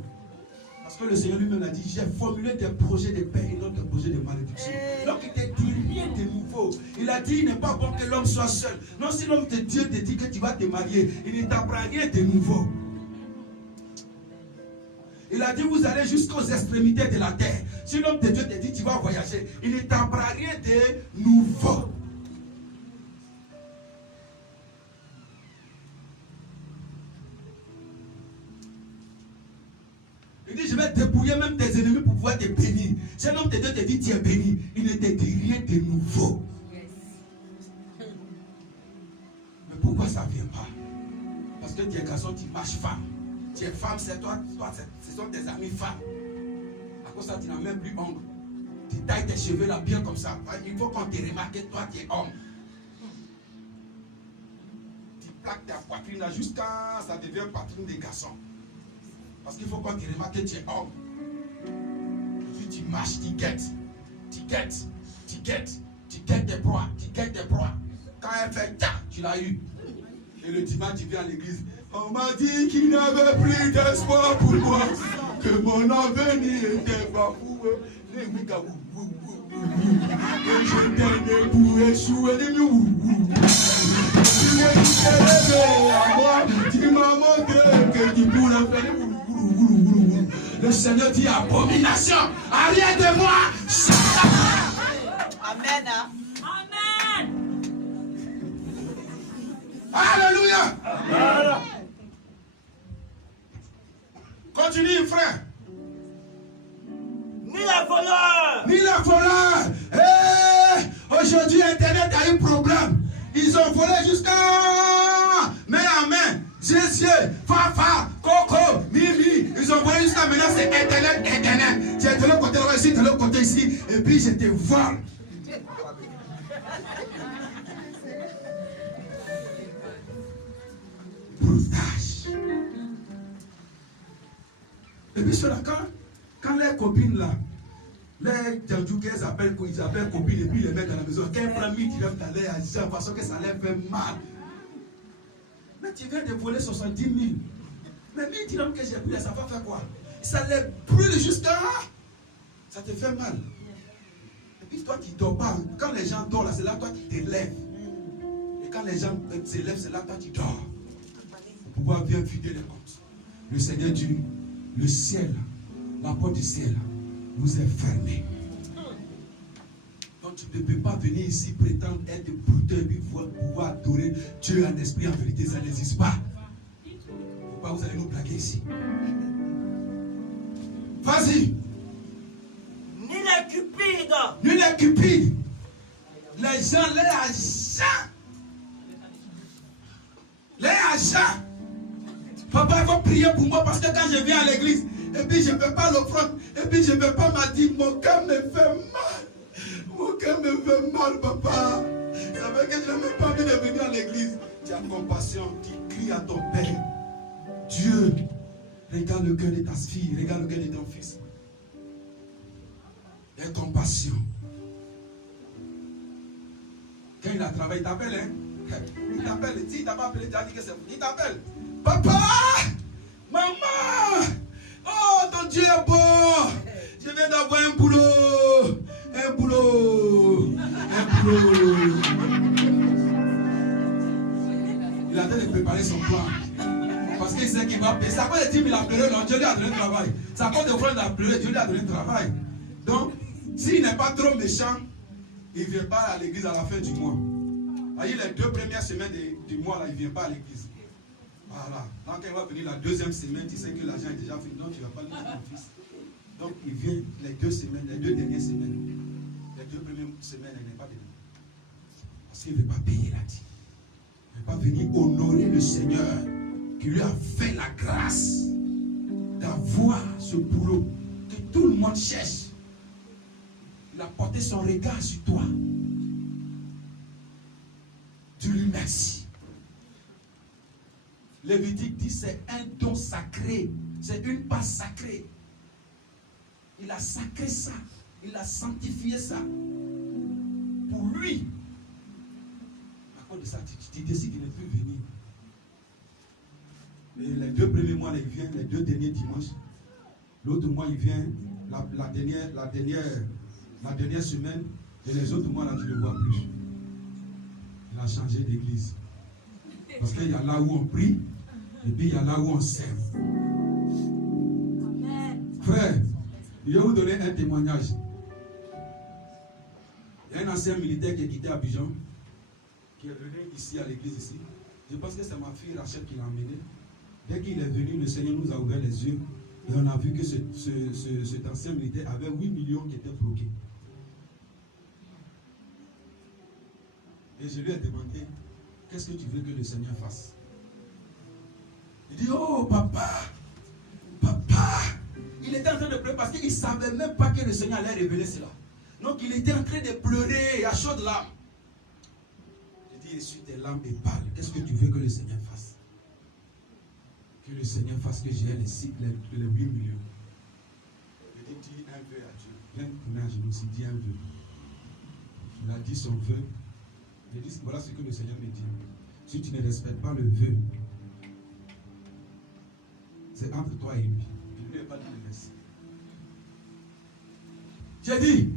Parce que le Seigneur lui-même a dit, j'ai formulé des projets de paix et non des projets de malédiction. Donc il ne te dit rien de nouveau. Il a dit, il n'est pas bon que l'homme soit seul. Non, si l'homme de Dieu te dit que tu vas te marier, il ne t'apprend rien de nouveau. Il a dit, vous allez jusqu'aux extrémités de la terre. Si l'homme de Dieu te dit, tu vas voyager, il ne t'apprend rien de nouveau. Il dit, je vais dépouiller même tes ennemis pour pouvoir te bénir. Si l'homme de Dieu te dit, tu es béni, il ne te dit rien de nouveau. Mais pourquoi ça ne vient pas? Parce que tu es garçon, tu marches femme. Tu es femme, c'est toi, ce sont tes amis femmes. À cause de ça, tu n'as même plus honte. Tu tailles tes cheveux là bien comme ça. Il faut qu'on te remarque que toi, tu es homme. Tu plaques ta poitrine là jusqu'à ça devient poitrine des garçons. Parce qu'il faut qu'on te remarque que tu es homme. Et puis tu marches, tu guettes tes proies, Quand elle fait ta, tu l'as eu. Et le dimanche, tu viens à l'église. On m'a dit qu'il n'y avait plus d'espoir pour moi, que mon avenir était bafoué. Et je t'ai pour échouer. Tu m'as montré que tu pourrais faire. Le Seigneur dit abomination, arrière de moi. Amen. Amen. Alléluia. Continue, frère. Ni les voleurs. Ni les voleurs. Aujourd'hui, Internet a eu problème. Ils ont volé jusqu'à main à main. Jésus, Fafa, Coco, Mimi. Ils ont volé jusqu'à maintenant, c'est Internet. Tu es de l'autre côté là, ici, de l'autre côté ici. Et puis je te vole. Broutage. Et puis sur la quand les copines là, les djandjouks, ils appellent copines et puis ils les mettent dans la maison. Quand ils prennent midi, ils lèvent dans l'air argent parce que ça leur fait mal. Mais tu viens de voler 70 000. Mais 1000 dirhams que j'ai pris, ça va faire quoi? Ça les brûle jusqu'à. Ça te fait mal. Et puis toi, tu ne dors pas. Quand les gens dorment, là, c'est là toi qui te lèves. Et quand les gens se lèvent, c'est là toi tu dors. Pour pouvoir bien vider les comptes. Le Seigneur dit, le ciel, la porte du ciel, vous est fermée. Donc tu ne peux pas venir ici prétendre être brouteur et puis pouvoir adorer Dieu en esprit, en vérité, ça n'existe pas. Pourquoi vous allez nous blaguer ici? Vas-y. Ni les cupides. Ni les cupides. Les gens, les agents. Les agents. Papa, il faut prier pour moi parce que quand je viens à l'église, et puis je ne fais pas l'offrande, et puis je ne fais pas ma dîme, mon cœur me fait mal. Mon cœur me fait mal, papa. Ça veut que je n'ai même pas envie de venir à l'église. Tu as compassion, tu cries à ton Père. Dieu, regarde le cœur de ta fille, regarde le cœur de ton fils. Aie compassion. Quand il a travaillé, il t'appelle, hein? Il t'appelle. Si il t'a pas appelé, tu as dit que c'est vous. Il t'appelle. Papa! Maman! Oh, ton Dieu est bon! Je viens d'avoir un boulot! Un boulot! Un boulot! Il a en train de préparer son plan. Parce qu'il sait qu'il va payer. C'est à cause de Tim, il a pleuré, non, Dieu lui a donné le travail. C'est à cause de Frère, il a pleuré, Dieu lui a donné le travail. Donc, s'il n'est pas trop méchant, il ne vient pas à l'église à la fin du mois. Voyez, les 2 premières semaines du mois, là, il ne vient pas à l'église. Voilà. Donc, quand il va venir la 2e semaine, tu sais que l'argent est déjà fini. Donc, tu ne vas pas lui dire ton fils. Donc, il vient les 2 semaines, les 2 dernières semaines. Les 2 premières semaines, il n'est pas venu. Parce qu'il ne veut pas payer la dîme. Il ne veut pas venir honorer le Seigneur qui lui a fait la grâce d'avoir ce boulot que tout le monde cherche. Il a porté son regard sur toi. Tu lui remercies. Lévitique dit c'est un don sacré. C'est une part sacrée. Il a sacré ça. Il a sanctifié ça. Pour lui. À cause de ça, tu décides de ne plus venir. Et les 2 premiers mois, il vient, les 2 derniers dimanches. L'autre mois, il vient la dernière semaine. Et les autres mois, là, tu ne le vois plus. Il a changé d'église. Parce qu'il y a là où on prie, et puis il y a là où on sert. Frère, je vais vous donner un témoignage. Il y a un ancien militaire qui est quitté Abidjan, qui est venu ici à l'église ici. Je pense que c'est ma fille Rachel qui l'a emmené. Dès qu'il est venu, le Seigneur nous a ouvert les yeux et on a vu que cet ancien militaire avait 8 millions qui étaient bloqués. Et je lui ai demandé, qu'est-ce que tu veux que le Seigneur fasse? Il dit, oh papa, papa. Il était en train de pleurer parce qu'il ne savait même pas que le Seigneur allait révéler cela. Donc il était en train de pleurer à chaudes larmes. Je dis, essuie tes larmes et parle. Qu'est-ce que tu veux que le Seigneur fasse? Que le Seigneur fasse que j'ai les 8 millions. Je dis un vœu à Dieu. Viens tourner à genoux, dit un vœu. Il a dit son vœu. Il dit, voilà ce que le Seigneur me dit. Si tu ne respectes pas le vœu, c'est entre toi et lui. Il ne lui a pas dit de merci. J'ai dit,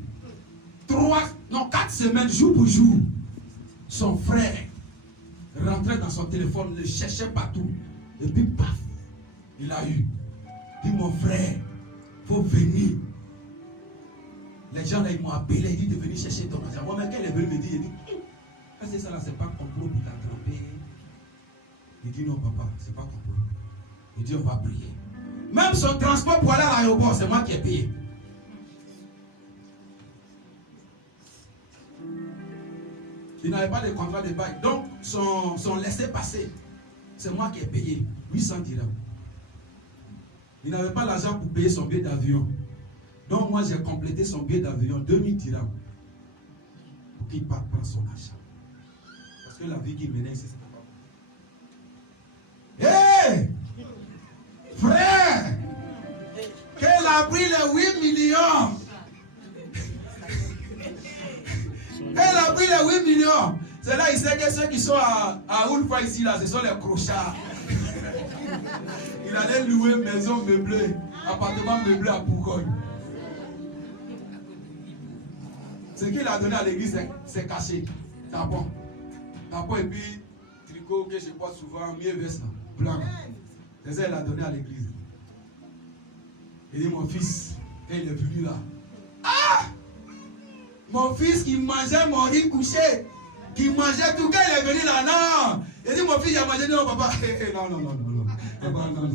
4 semaines, jour pour jour, son frère rentrait dans son téléphone, le cherchait partout. Et puis, paf, il a eu. Il dit, mon frère, il faut venir. Les gens là, ils m'ont appelé, ils disent de venir chercher ton argent. Moi, mais quand il est venu me dire, il dit, est-ce que ça là, c'est pas complot pour t'attraper? Il dit, non, papa, c'est pas complot. Il dit, on va prier. Même son transport pour aller à l'aéroport, c'est moi qui ai payé. Il n'avait pas de contrat de bail. Donc, son laissez-passer, c'est moi qui ai payé 800 dirhams. Il n'avait pas l'argent pour payer son billet d'avion. Donc, moi, j'ai complété son billet d'avion, 2000 dirhams. Pour qu'il parte prendre son argent. Parce que la vie qu'il menait ici, c'était pas bon. Hé! Frère! Qu'elle a pris les 8 millions! Elle a pris les 8 millions. C'est là, il sait que ceux qui sont à Oulfa ici, là, ce sont les crochards. Il allait louer une maison meublée, appartement meublé à Bourgogne. Ce qu'il a donné à l'église, c'est caché. Tampon. Tampon et puis tricot que je porte souvent, mieux veste, blanc. C'est ça qu'il a donné à l'église. Il dit, mon fils, quand il est venu là, ah! Mon fils qui mangeait mon riz couché, qui mangeait tout, quand il est venu là, non. Il dit, mon fils, il a mangé, non, papa. Non. Papa, non.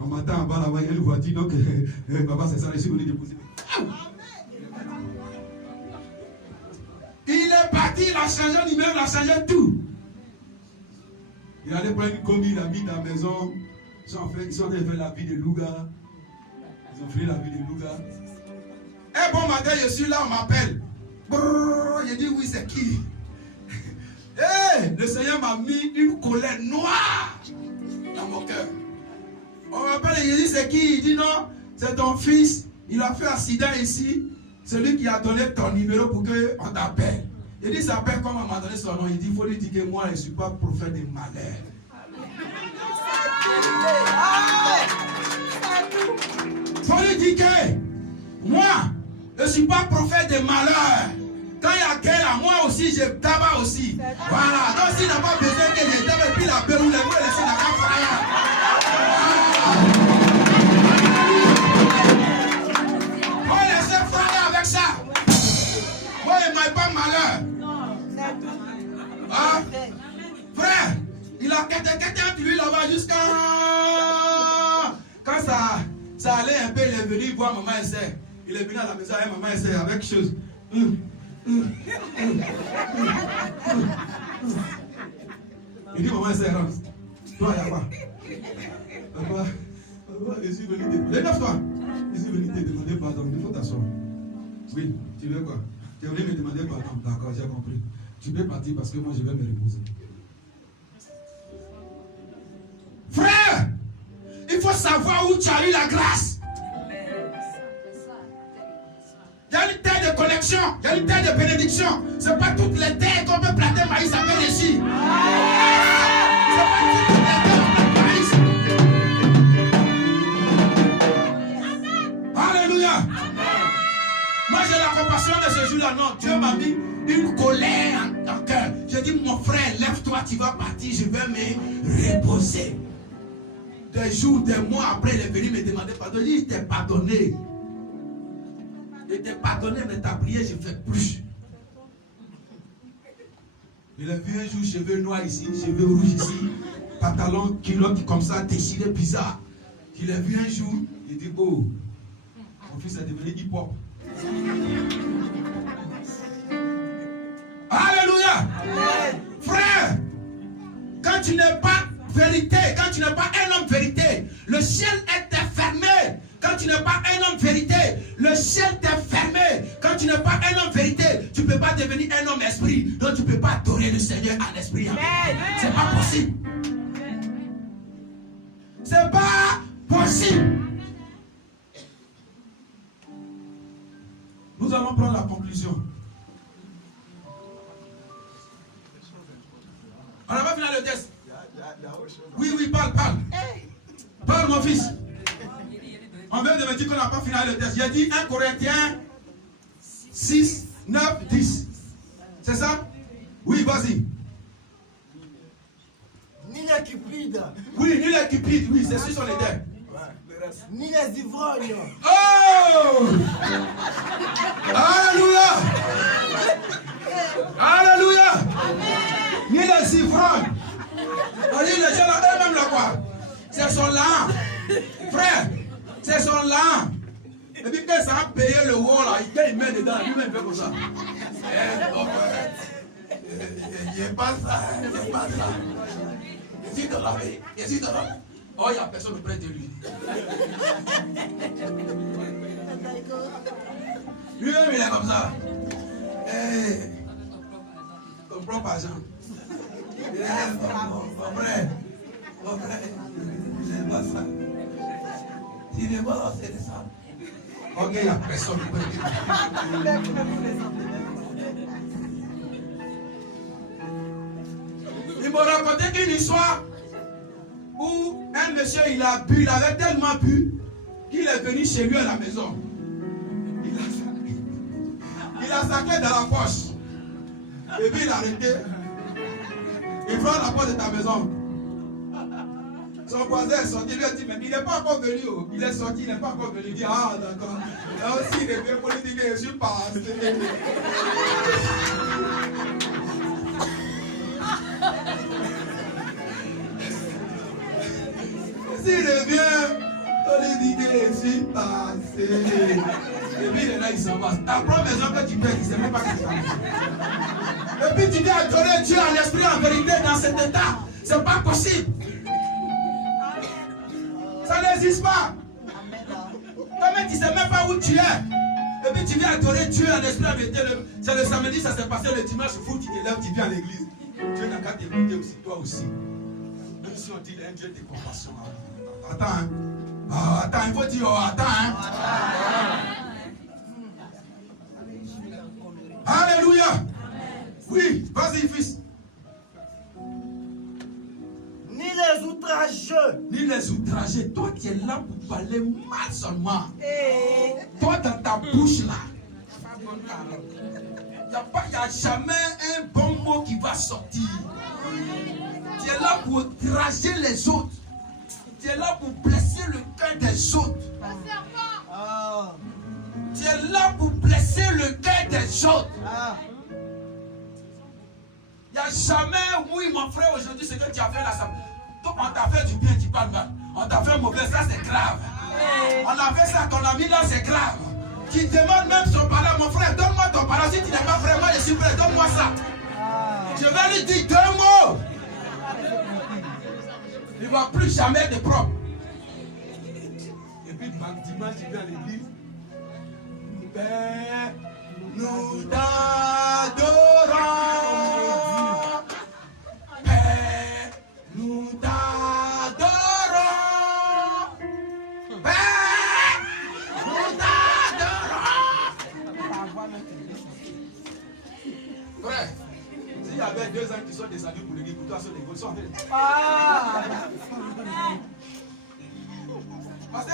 On m'attend en bas là-bas, il y a une voiture, donc, papa, c'est ça, je suis venu déposer. Il est parti, il a changé le numéro, il a changé tout. Il allait prendre une commis, il a mis dans la maison. Ils sont en train de faire la vie de Louga. Ils ont fait la vie de Louga. Un bon matin, je suis là, on m'appelle. Je dis oui, c'est qui? Hey, le Seigneur m'a mis une colère noire dans mon cœur. On m'appelle et je dis c'est qui? Il dit non, c'est ton fils. Il a fait accident ici. Celui qui a donné ton numéro pour qu'on t'appelle. Il dit s'appelle comme on m'a donné son nom. Il dit il faut lui dire que moi je ne suis pas prophète de malheur. Il faut lui dire que moi je ne suis pas prophète de malheur. Quand il y a quelqu'un, moi aussi, je tabac aussi. Voilà. Donc s'il n'a pas besoin que je tabac, et puis la belle ou les mots, laisser la carte frère. Moi, laissez frère avec ça. Moi, il ne m'a pas malheur. Ah, frère, il a quitté entre lui là-bas jusqu'à... Quand ça allait un peu, il est venu voir maman et sœur. Il est venu à la maison avec maman et sœur avec chose. Il dit maman et sœur, rentre. Toi, il y a quoi? Papa, je suis venu te... Lève-toi. Je suis venu te demander pardon. Il faut t'asseoir. Oui, tu veux quoi? Tu es venu me demander pardon. D'accord, j'ai compris. Tu peux partir parce que moi je vais me reposer. Frère, il faut savoir où tu as eu la grâce. Il y a une terre de connexion, il y a une terre de bénédiction. Ce n'est pas toutes les terres qu'on peut planter maïs avec ici. Ce n'est pas toutes les terres qu'on peut maïs. Alléluia. Moi j'ai la compassion de ce jour-là. Non, Dieu m'a mis une colère en cœur. J'ai dit, mon frère, lève-toi, tu vas partir, je vais me reposer. Des jours, des mois après, il est venu me demander pardon. Il dit, il t'est pardonné. Il t'est pardonné, mais ta prière, je ne fais plus. Il a vu un jour, cheveux noirs ici, cheveux rouges ici, pantalon, culotte comme ça, déchiré, bizarre. Il a vu un jour, il dit, oh, mon fils est devenu hip-hop. Alléluia. Frère, quand tu n'es pas vérité, quand tu n'es pas un homme vérité, le ciel est fermé. Quand tu n'es pas un homme vérité, le ciel t'est fermé. Quand tu n'es pas un homme vérité, tu ne peux pas devenir un homme esprit. Donc tu ne peux pas adorer le Seigneur en esprit. C'est pas possible. C'est pas possible. Nous allons prendre la conclusion. On n'a pas fini le test. Oui, parle. Parle, mon fils. On vient de me dire qu'on n'a pas fini le test. J'ai dit 1 Corinthiens 6, 9, 10. C'est ça? Oui, vas-y. Ni les cupides. Oui, ni les cupides. Oui, c'est sûr sur les terres. Ni les ivrognes. Oh! Alléluia! Alléluia! Ni les ivrognes. On dit les gens là, eux-mêmes là quoi? C'est son lent. Frère, c'est son lent. Et puis quand ça a payé le wall là, il met dedans, lui-même fait comme ça. Il n'est pas ça, il n'est pas ça. Jésus dans la vie, Jésus dans la vie. Oh, il n'y a personne près de lui. Lui-même, il est comme ça. Hey, ton propre agent. Il est mon frère. Mon frère, il n'est pas ça. Il n'est pas là, c'est ça. Ok, il n'y a personne près de lui. Il m'a raconté qu'une histoire où un monsieur, il avait tellement bu qu'il est venu chez lui à la maison. Il a sa clé dans la poche. Et puis il a arrêté. Il prend la porte de ta maison. Son voisin est sorti, il lui a dit, mais il n'est pas encore venu. Il est sorti, il n'est pas encore venu. Il dit, ah d'accord. Là aussi, il est venu pour lui dire que je suis passé. S'il revient, on lui dit que je suis passé. Et puis il est là, il s'en va. Ta propre maison que tu payes, il ne sait même pas que c'est ça. Et puis tu viens adorer Dieu en esprit, en vérité, dans cet état. C'est pas possible. Ça n'existe pas. Toi-même, tu ne sais même pas où tu es. Et puis tu viens adorer Dieu en esprit, en vérité. C'est le samedi, ça s'est passé le dimanche, il faut que tu te lèves, tu viens à l'église. Dieu n'a qu'à t'écouter aussi, toi aussi. Même si on dit un Dieu de compassion. Attends, hein. Oh, attends, il faut dire, oh, attends, hein. Alléluia. Oui, vas-y, fils. Ni les outrageux. Ni les outragés. Toi, tu es là pour parler mal seulement. Toi, dans ta bouche là, il n'y a jamais un bon mot qui va sortir. Tu es là pour outrager les autres. Tu es là pour blesser le cœur des autres. Tu es là pour blesser le cœur des autres. Il n'y a jamais, oui mon frère, aujourd'hui, ce que tu as fait là, ça, on t'a fait du bien, tu parles mal. On t'a fait mauvais, ça c'est grave. On a fait ça à ton ami là, c'est grave. Tu demandes même son parent, mon frère, donne-moi ton parent. Si tu n'es pas vraiment, je suis prêt, donne-moi ça. Je vais lui dire 2 mots. Il ne va plus jamais être propre. Et puis dimanche, il vient à l'église. Père, nous t'adorons. Père, nous t'adorons. Père, nous t'adorons. Frère, s'il y avait 2 ans qui sont descendus pour l'église, pour toi, sur l'église, ils sont en train. Parce que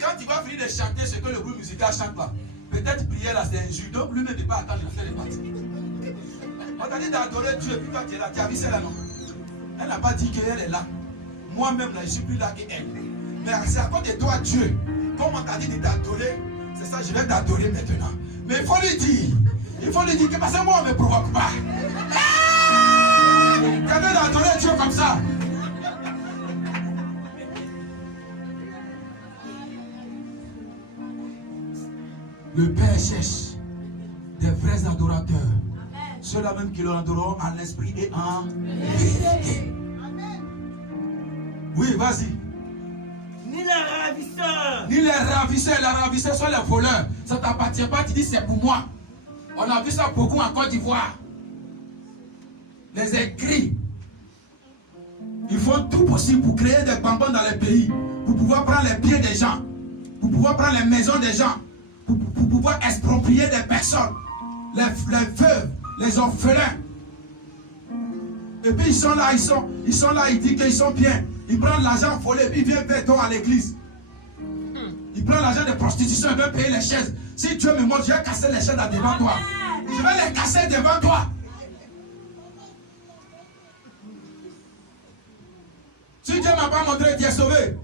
quand tu vas finir de chanter ce que le groupe musical chante là, peut-être prier là c'est injure, donc lui ne peut pas attendre de faire les parties. On t'a dit d'adorer Dieu et puis toi tu es là, tu as vu celle là non? Elle n'a pas dit qu'elle est là. Moi-même là je suis plus là qu'elle. Mais c'est à cause de toi Dieu. Comme on t'a dit de t'adorer, c'est ça, je vais t'adorer maintenant. Mais il faut lui dire que parce que moi on ne me provoque pas. Quelqu'un d'adorer Dieu comme ça. Le Père cherche des vrais adorateurs. Ceux-là même qui l'adoreront en esprit et en vérité. Oui, vas-y. Ni les ravisseurs. Ni les ravisseurs. Les ravisseurs sont les voleurs. Ça ne t'appartient pas, tu dis c'est pour moi. On a vu ça beaucoup en Côte d'Ivoire. Les écrits. Ils font tout possible pour créer des bambins dans les pays. Pour pouvoir prendre les biens des gens. Pour pouvoir prendre les maisons des gens. Pour pouvoir exproprier des personnes, les veuves, les orphelins. Et puis ils sont là, ils disent qu'ils sont bien. Ils prennent l'argent volé, puis ils viennent vers toi à l'église. Ils prennent l'argent de prostitution, ils veulent payer les chaises. Si Dieu me montre, je vais casser les chaises là devant toi. Je vais les casser devant toi. Si Dieu ne m'a pas montré, tu es sauvé.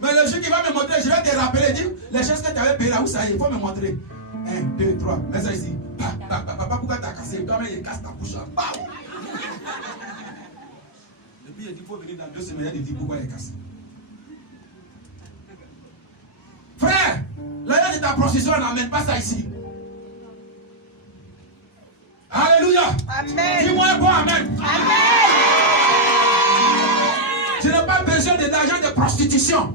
Mais le jour qui va me montrer, je vais te rappeler, dire les choses que tu avais payées là, où ça y est, il faut me montrer. 1, 2, 3, mets ça ici. Papa, pourquoi tu as cassé? Toi-même, il casse ta bouche. Et puis il dit, il faut venir dans 2 semaines, il dit, pourquoi il est cassé? Frère, l'argent de ta prostitution n'amène pas ça ici. Alléluia. Amen. Dis-moi un bon amen. Amen. Je n'ai pas besoin de l'argent de prostitution.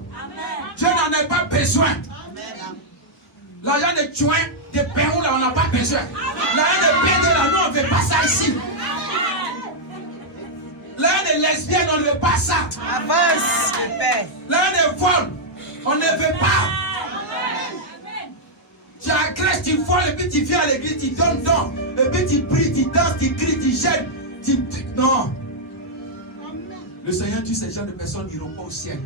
Je n'en ai pas besoin. L'argent de tuin, de Pérou, là, on n'a pas besoin. L'argent de pédé, là, nous, on ne veut pas ça ici. L'argent de lesbienne, on ne veut pas ça. Avance, Père. L'argent de vol, on ne veut pas. Tu agresses, tu voles, et puis tu viens à l'église, tu donnes don. Et puis tu pries, tu danses, tu cries, tu gênes. Non. Le Seigneur dit ces gens de personnes n'iront pas au ciel.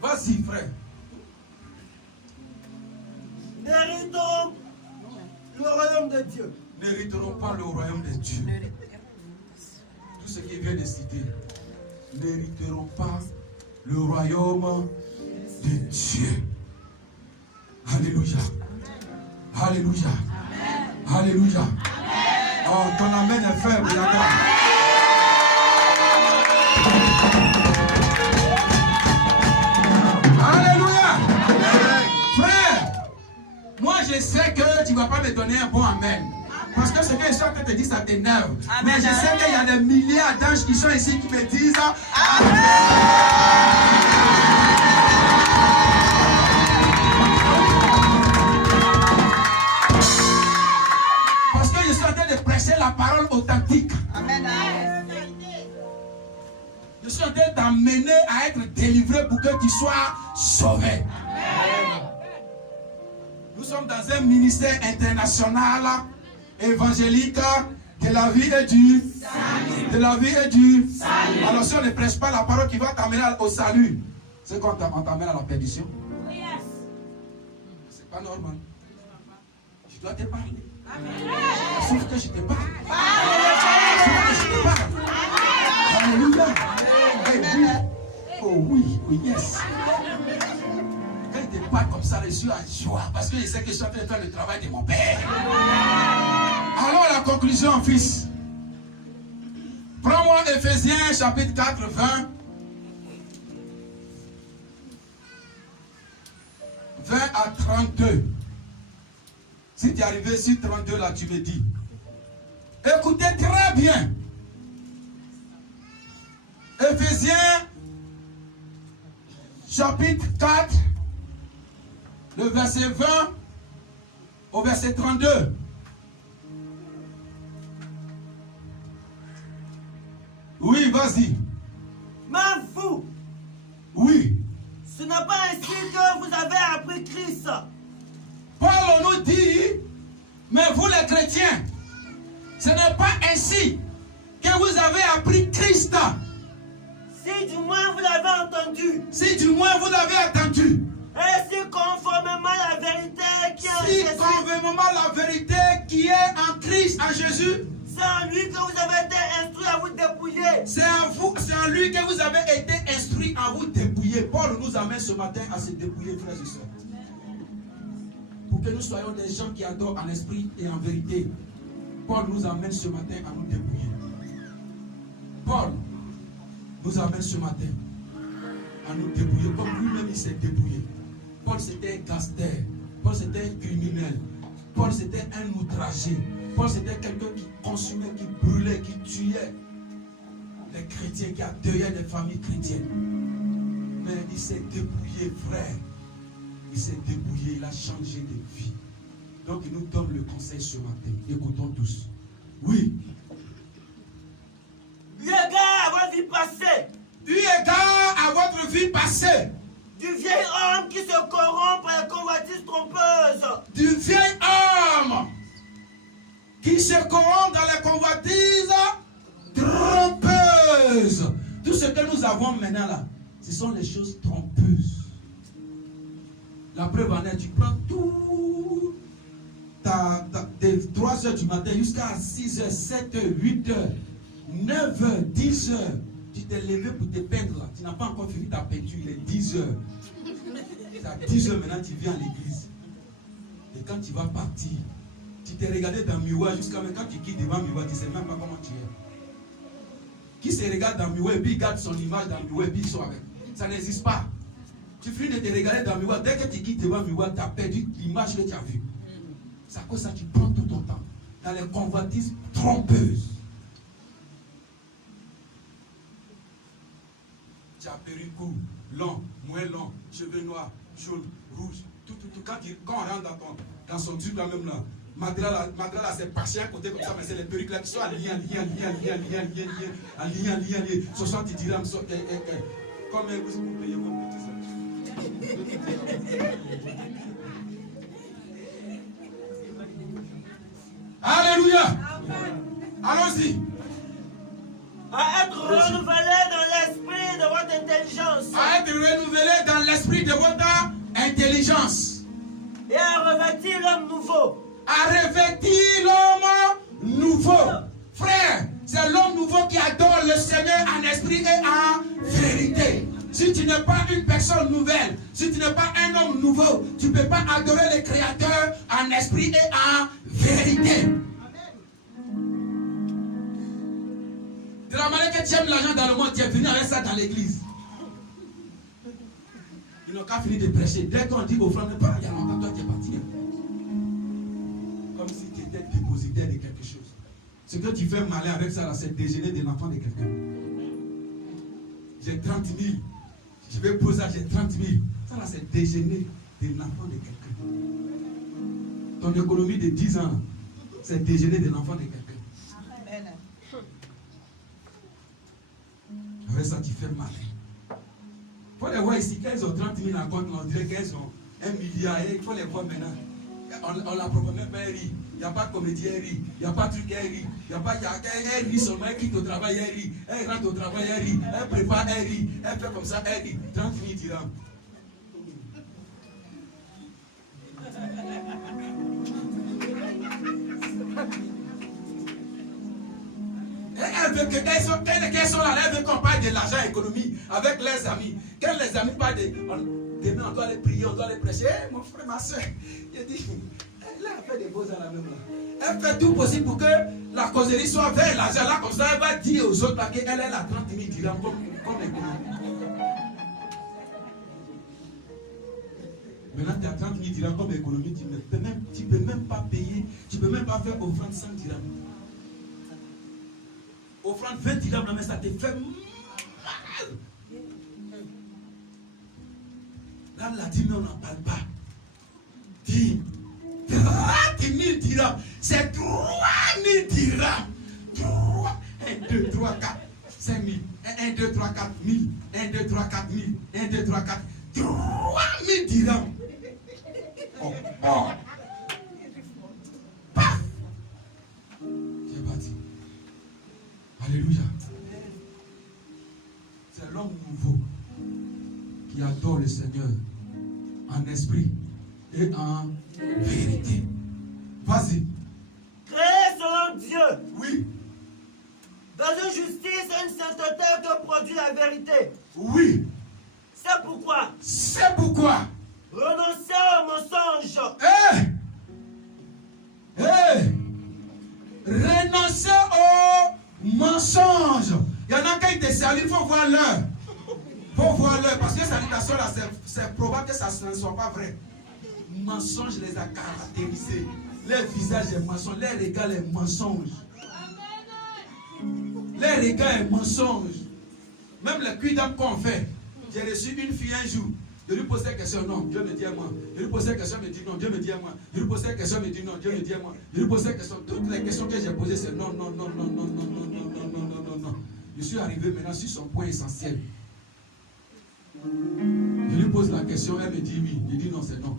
Vas-y, frère. N'héritons le royaume de Dieu. N'hériteront pas le royaume de Dieu. Tout ce qui vient de citer, n'hériteront pas le royaume de Dieu. Alléluia. Alléluia. Alléluia. Oh, ton amen est faible, là-bas. Alléluia. Frère, moi je sais que tu ne vas pas me donner un bon amen. Parce que ce que je suis en train de te dire, ça t'énerve. Mais je sais qu'il y a des milliards d'anges qui sont ici qui me disent parce que je suis en train de prêcher la parole authentique. Amen. Je suis en train d'amener à être délivré pour que tu sois sauvé. Nous sommes dans un ministère international évangélique de la vie et du salut. De la vie et du salut. Alors si on ne prêche pas la parole qui va t'amener au salut, c'est quand on t'amène à la perdition. C'est pas normal. Je dois te parler. Sauf que je te parle. Sauf que je te parle. Alléluia. Oui. Oh oui, oui, yes. Quand il te parle comme ça, je suis en joie. Parce que je sais que je suis en train de faire le travail de mon Père. Alors la conclusion, fils. Prends-moi Éphésiens chapitre 4, 20. 20 à 32. Si tu es arrivé sur 32 là, tu me dis. Écoutez très bien. Éphésiens chapitre 4, le verset 20 au verset 32. Oui, vas-y. Mais vous, Oui. ce n'est pas ainsi que vous avez appris Christ. Paul nous dit, mais vous les chrétiens, ce n'est pas ainsi que vous avez appris Christ. Si du moins vous l'avez entendu. Si du moins vous l'avez entendu. Et si conformément à la vérité qui est en Si Jésus. conformément à la vérité qui est en Christ, en Jésus. C'est en lui que vous avez été instruit à vous dépouiller. C'est en lui que vous avez été instruit à vous dépouiller. Paul nous amène ce matin à se dépouiller, frères et sœurs. Pour que nous soyons des gens qui adorent en esprit et en vérité. Paul nous amène ce matin à nous dépouiller. Paul nous amène ce matin à nous dépouiller comme lui-même il s'est dépouillé. Paul c'était un gangster. Paul c'était un criminel. Paul c'était un outragé. Paul c'était quelqu'un qui consumait, qui brûlait, qui tuait les chrétiens, qui accueillait des familles chrétiennes. Mais il s'est dépouillé, frère. Il s'est dépouillé, il a changé de vie. Donc il nous donne le conseil ce matin. Écoutons tous. Oui. Eu égard à votre vie passée. Eu égard à votre vie passée. Du vieil homme qui se corrompt par les convoitises trompeuses. Du vieil homme qui se corrompt dans les convoitises trompeuses. Tout ce que nous avons maintenant là, ce sont les choses trompeuses. La preuve en est, tu prends tout de 3h du matin jusqu'à 6h, 7h, 8h, 9h, 10h. Tu t'es levé pour te peindre. Tu n'as pas encore fini ta peinture, il est 10h. C'est à 10h maintenant, tu viens à l'église. Et quand tu vas partir, tu t'es regardé dans le miroir jusqu'à maintenant, quand tu quittes devant le miroir, tu ne sais même pas comment tu es. Qui se regarde dans le miroir et puis garde son image dans le miroir et puis il sort avec. Ça n'existe pas. Tu finis de te regarder dans le miroir. Dès que tu quittes devant le miroir, tu as perdu l'image que tu as vue. C'est à cause de ça que tu prends tout ton temps. dans les convoitises trompeuses. Tu as perruque court, long, moins long, cheveux noirs, jaune, rouge, tout. Quand on rentre dans son truc là même là, Madra là c'est pas cher côté comme ça, mais c'est les perruques là qui sont liées. 60 dirhams, combien vous payez vos petits ça? Alléluia. Allons-y. À être renouvelé dans l'esprit de votre intelligence. À être renouvelé dans l'esprit de votre intelligence. Et à revêtir l'homme nouveau. À revêtir l'homme nouveau. Frère, c'est l'homme nouveau qui adore le Seigneur en esprit et en vérité. Si tu n'es pas une personne nouvelle, si tu n'es pas un homme nouveau, tu ne peux pas adorer le Créateur en esprit et en vérité. De la manière que tu aimes l'argent dans le monde, tu es venu avec ça dans l'église. Ils n'ont qu'à finir de prêcher. Dès qu'on dit aux frères, il y a longtemps, toi tu es parti. Comme si tu étais dépositaire de quelque chose. Ce que tu fais malin avec ça, c'est déjeuner de l'enfant de quelqu'un. J'ai 30 000. Je vais poser, j'ai 30 000. Ça là, c'est déjeuner de l'enfant de quelqu'un. Ton économie de 10 ans, c'est déjeuner de l'enfant de quelqu'un. Avec ça, tu fais mal. Il faut les voir ici, quand ils ont 30 000 en compte, on dirait qu'ils ont 1 milliard. Il faut les voir maintenant. On la propose même pas un riz. Il n'y a pas de comédien riz. Il n'y a pas de truc un riz. Il n'y a pas un riz seulement. Elle quitte au travail un riz. Elle rentre au travail un riz. Elle prépare un riz. Elle fait comme ça un riz. 30 000 dirhams. Elle veut que quand elles sont là, elle veut qu'on parle de l'argent économie avec leurs amis. Quand les amis parlent de... Demain, on doit aller prier, on doit aller prêcher. Hey, mon frère, ma soeur, il dit, elle a fait des beaux-arts la même là. Elle fait tout possible pour que la causerie soit vers l'argent. Là, comme ça, elle va dire aux autres qu'elle est à 30 000 dirhams comme économie. Maintenant, tu as 30 000 dirhams comme économie, tu ne peux même pas payer, tu ne peux même pas faire offrande 100 dirhams. Offrande 20 dirhams, mais ça te fait mal. Là, la dit, mais on n'en parle pas. Dis, 30 000 dirhams, c'est 3 000 dirhams. 1, 2, 3, 4, 5 000. 1, 2, 3, 4 000. 1, 2, 3, 4 000. 1, 2, 3, 4. 3 000 dirhams. Oh, oh. Paf. C'est parti. Alléluia. C'est l'homme nouveau qui adore le Seigneur en esprit et en vérité. Vas-y. Créé selon Dieu. Oui. Dans une justice et une sainteté que produit la vérité. Oui. C'est pourquoi. C'est pourquoi. Renoncez au mensonge. Renoncez au mensonge. Il y en a qui te saluent, il faut voir l'heure. Il faut voir l'heure. Parce que salutation là, c'est probable que ça ne soit pas vrai. Mensonge les a caractérisés. Les visages est mensonge. Les regards est mensonge. Les regards est mensonge. Même les cuits d'âme qu'on fait. J'ai reçu une fille un jour. Je lui posais la question, non, Dieu me dit à moi. Je lui posais la question, elle me dit non, Dieu me dit à moi. Je lui posais la question, elle me dit non, Dieu me dit à moi. Je lui posais la question, toutes les questions que j'ai posées, c'est non, non, non, non, non, non, non, non, non, non, non, non, non. Je suis arrivé maintenant sur son point essentiel. Je lui pose la question, elle me dit oui. Je dis non, c'est non.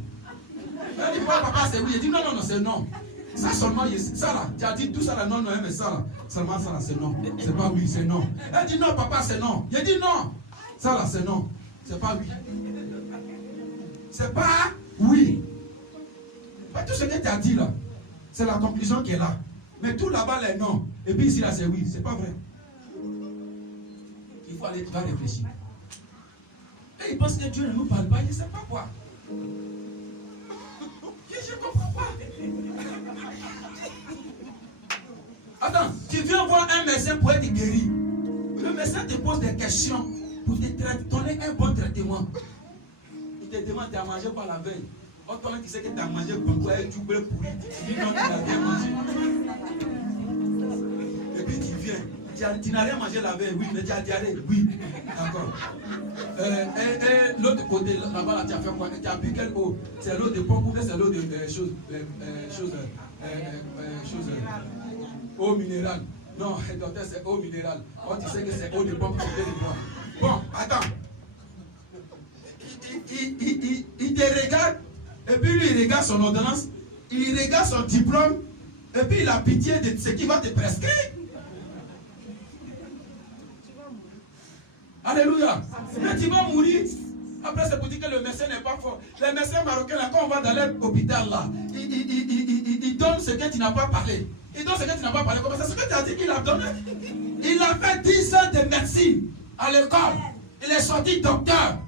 Elle dit papa, c'est oui. Je dis non, non, non, c'est non. Ça seulement, ça là, tu as dit tout ça là, non, non, mais ça là, seulement ça là, c'est non. C'est pas oui, c'est non. Elle dit non, papa, c'est non. Je dis non. Ça là, c'est non. C'est pas oui. C'est pas oui. Pas tout ce que tu as dit là. C'est la conclusion qui est là. Mais tout là-bas, les non. Et puis ici, là, c'est oui. C'est pas vrai. Il faut aller, tu vas réfléchir. Et il pense que Dieu ne nous parle pas. Il ne sait pas quoi. Je ne comprends pas. Attends, tu viens voir un médecin pour être guéri. Le médecin te pose des questions pour te donner un bon traitement. Il te demande de manger par la veille. Toi qui sais que tu as mangé bon, toi, tu peux pourri. Tu dis non, tu n'as rien mangé. Et puis tu viens. Tu n'as rien mangé la veille, oui, mais tu as diarrhée, oui. D'accord. Et l'autre côté, là-bas, là, tu as fait quoi? Tu as bu quelle eau? C'est l'eau de pompe ou c'est l'eau de eau minérale? Non, docteur, c'est eau minérale. Quand tu sais que c'est eau de pompe, tu peux le boire. Bon, attends. Il te regarde, et puis lui, il regarde son ordonnance, il regarde son diplôme, et puis il a pitié de ce qu'il va te prescrire. Alléluia. Mais tu vas mourir. Après, c'est pour dire que le médecin n'est pas fort. Les médecins marocains, là, quand on va dans l'hôpital, là, ils donnent ce que tu n'as pas parlé. Ils donnent ce que tu n'as pas parlé. Comment ça? Ce que tu as dit qu'il a donné. Il a fait 10 ans de médecine à l'école. Il est sorti docteur.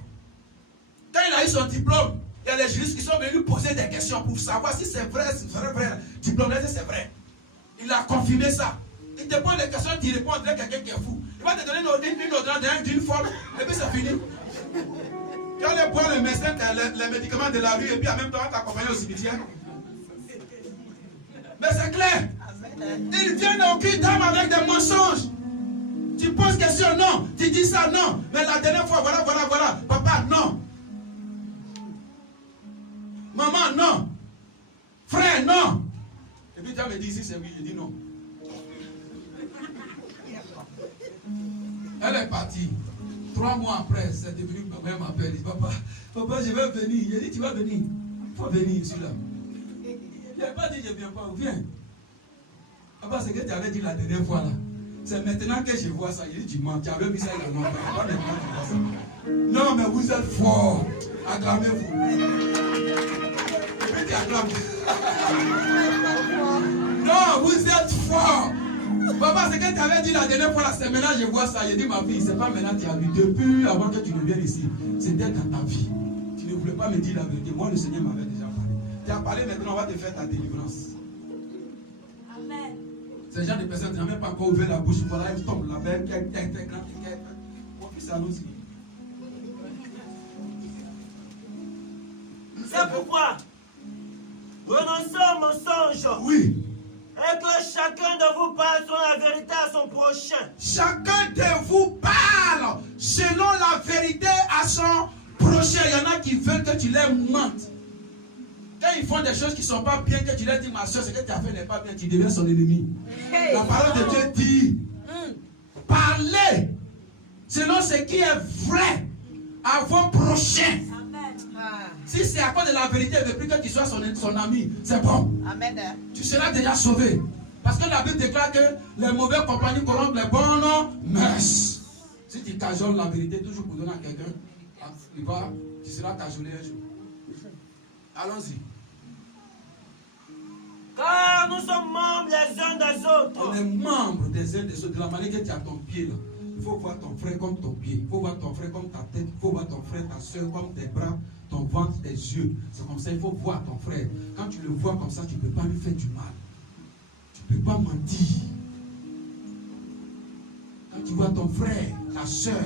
Quand il a eu son diplôme, il y a les juristes qui sont venus poser des questions pour savoir si c'est vrai, diplôme, c'est vrai. Il a confirmé ça. Il te pose des questions, tu réponds à quelqu'un qui est fou. Il va te donner une ordonnance d'une forme, et puis c'est fini. Tu vas aller boire le médecin, les médicaments de la rue, et puis en même temps, t'accompagner au cimetière. Mais c'est clair. Ils viennent au kidam avec des mensonges. Tu poses question, non. Tu dis ça, non. Mais la dernière fois, voilà. Papa, non. Maman, non. Frère, non. Et puis tu me dis ici, c'est oui. Je dis non. Elle est partie. 3 mois après, c'est devenu, elle m'appelle. Elle dit, papa, je vais venir. Il dit, tu vas venir. Il faut venir ici là. Il n'a pas dit, je ne viens pas. Viens. Papa, c'est que tu avais dit la dernière fois là. C'est maintenant que je vois ça. Il dit, tu mens. Tu avais mis ça il y a longtemps. Pas maintenant que tu vois ça. Non, mais vous êtes fort. Acclamez-vous. Et puis tu acclames. Non, vous êtes fort. Papa, c'est que tu avais dit la dernière fois, là, c'est maintenant je vois ça. J'ai dit, ma fille, c'est pas maintenant que tu as vu. Depuis avant que tu ne viennes ici, c'était dans ta vie. Tu ne voulais pas me dire la vérité. Moi, le Seigneur m'avait déjà parlé. Tu as parlé, maintenant on va te faire ta délivrance. Amen. Ces gens de personnes qui n'ont même pas encore ouvert la bouche. Voilà, ils tombent là-bas. Mon fils, allons-y. C'est pourquoi renoncez au mensonge. Oui. Et que chacun de vous parle selon la vérité à son prochain. Chacun de vous parle selon la vérité à son prochain. Il y en a qui veulent que tu leur mentes. Quand ils font des choses qui ne sont pas bien, que tu leur dis, ma soeur, ce que tu as fait n'est pas bien, tu deviens son ennemi. Hey. La parole de Dieu dit, parlez selon ce qui est vrai à vos prochains. Si c'est à cause de la vérité, il ne veut plus que tu sois son ami, c'est bon. Amen. Tu seras déjà sauvé. Parce que la Bible déclare que les mauvaises compagnies corrompent les bonnes mœurs. Si tu cajoles la vérité toujours pour donner à quelqu'un, tu seras cajolé un jour. Allons-y. Car nous sommes membres les uns des autres. On est membres des uns des autres. De la manière que tu as ton pied là. Il faut voir ton frère comme ton pied. Il faut voir ton frère comme ta tête. Il faut voir ton frère, ta soeur comme tes bras, ton ventre, tes yeux. C'est comme ça, il faut voir ton frère. Quand tu le vois comme ça, tu ne peux pas lui faire du mal. Tu ne peux pas mentir. Quand tu vois ton frère, ta soeur,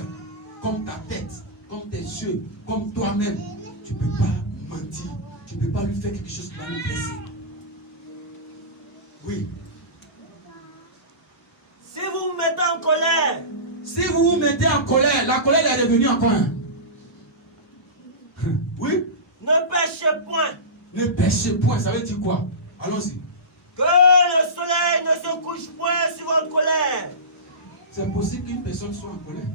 comme ta tête, comme tes yeux, comme toi-même, tu ne peux pas mentir. Tu ne peux pas lui faire quelque chose qui va lui blesser. Oui. Si vous vous mettez en colère. Si vous vous mettez en colère, la colère est revenue encore. Oui. Ne péchez point. Ne péchez point, ça veut dire quoi? Allons-y. Que le soleil ne se couche point sur votre colère. C'est possible qu'une personne soit en colère.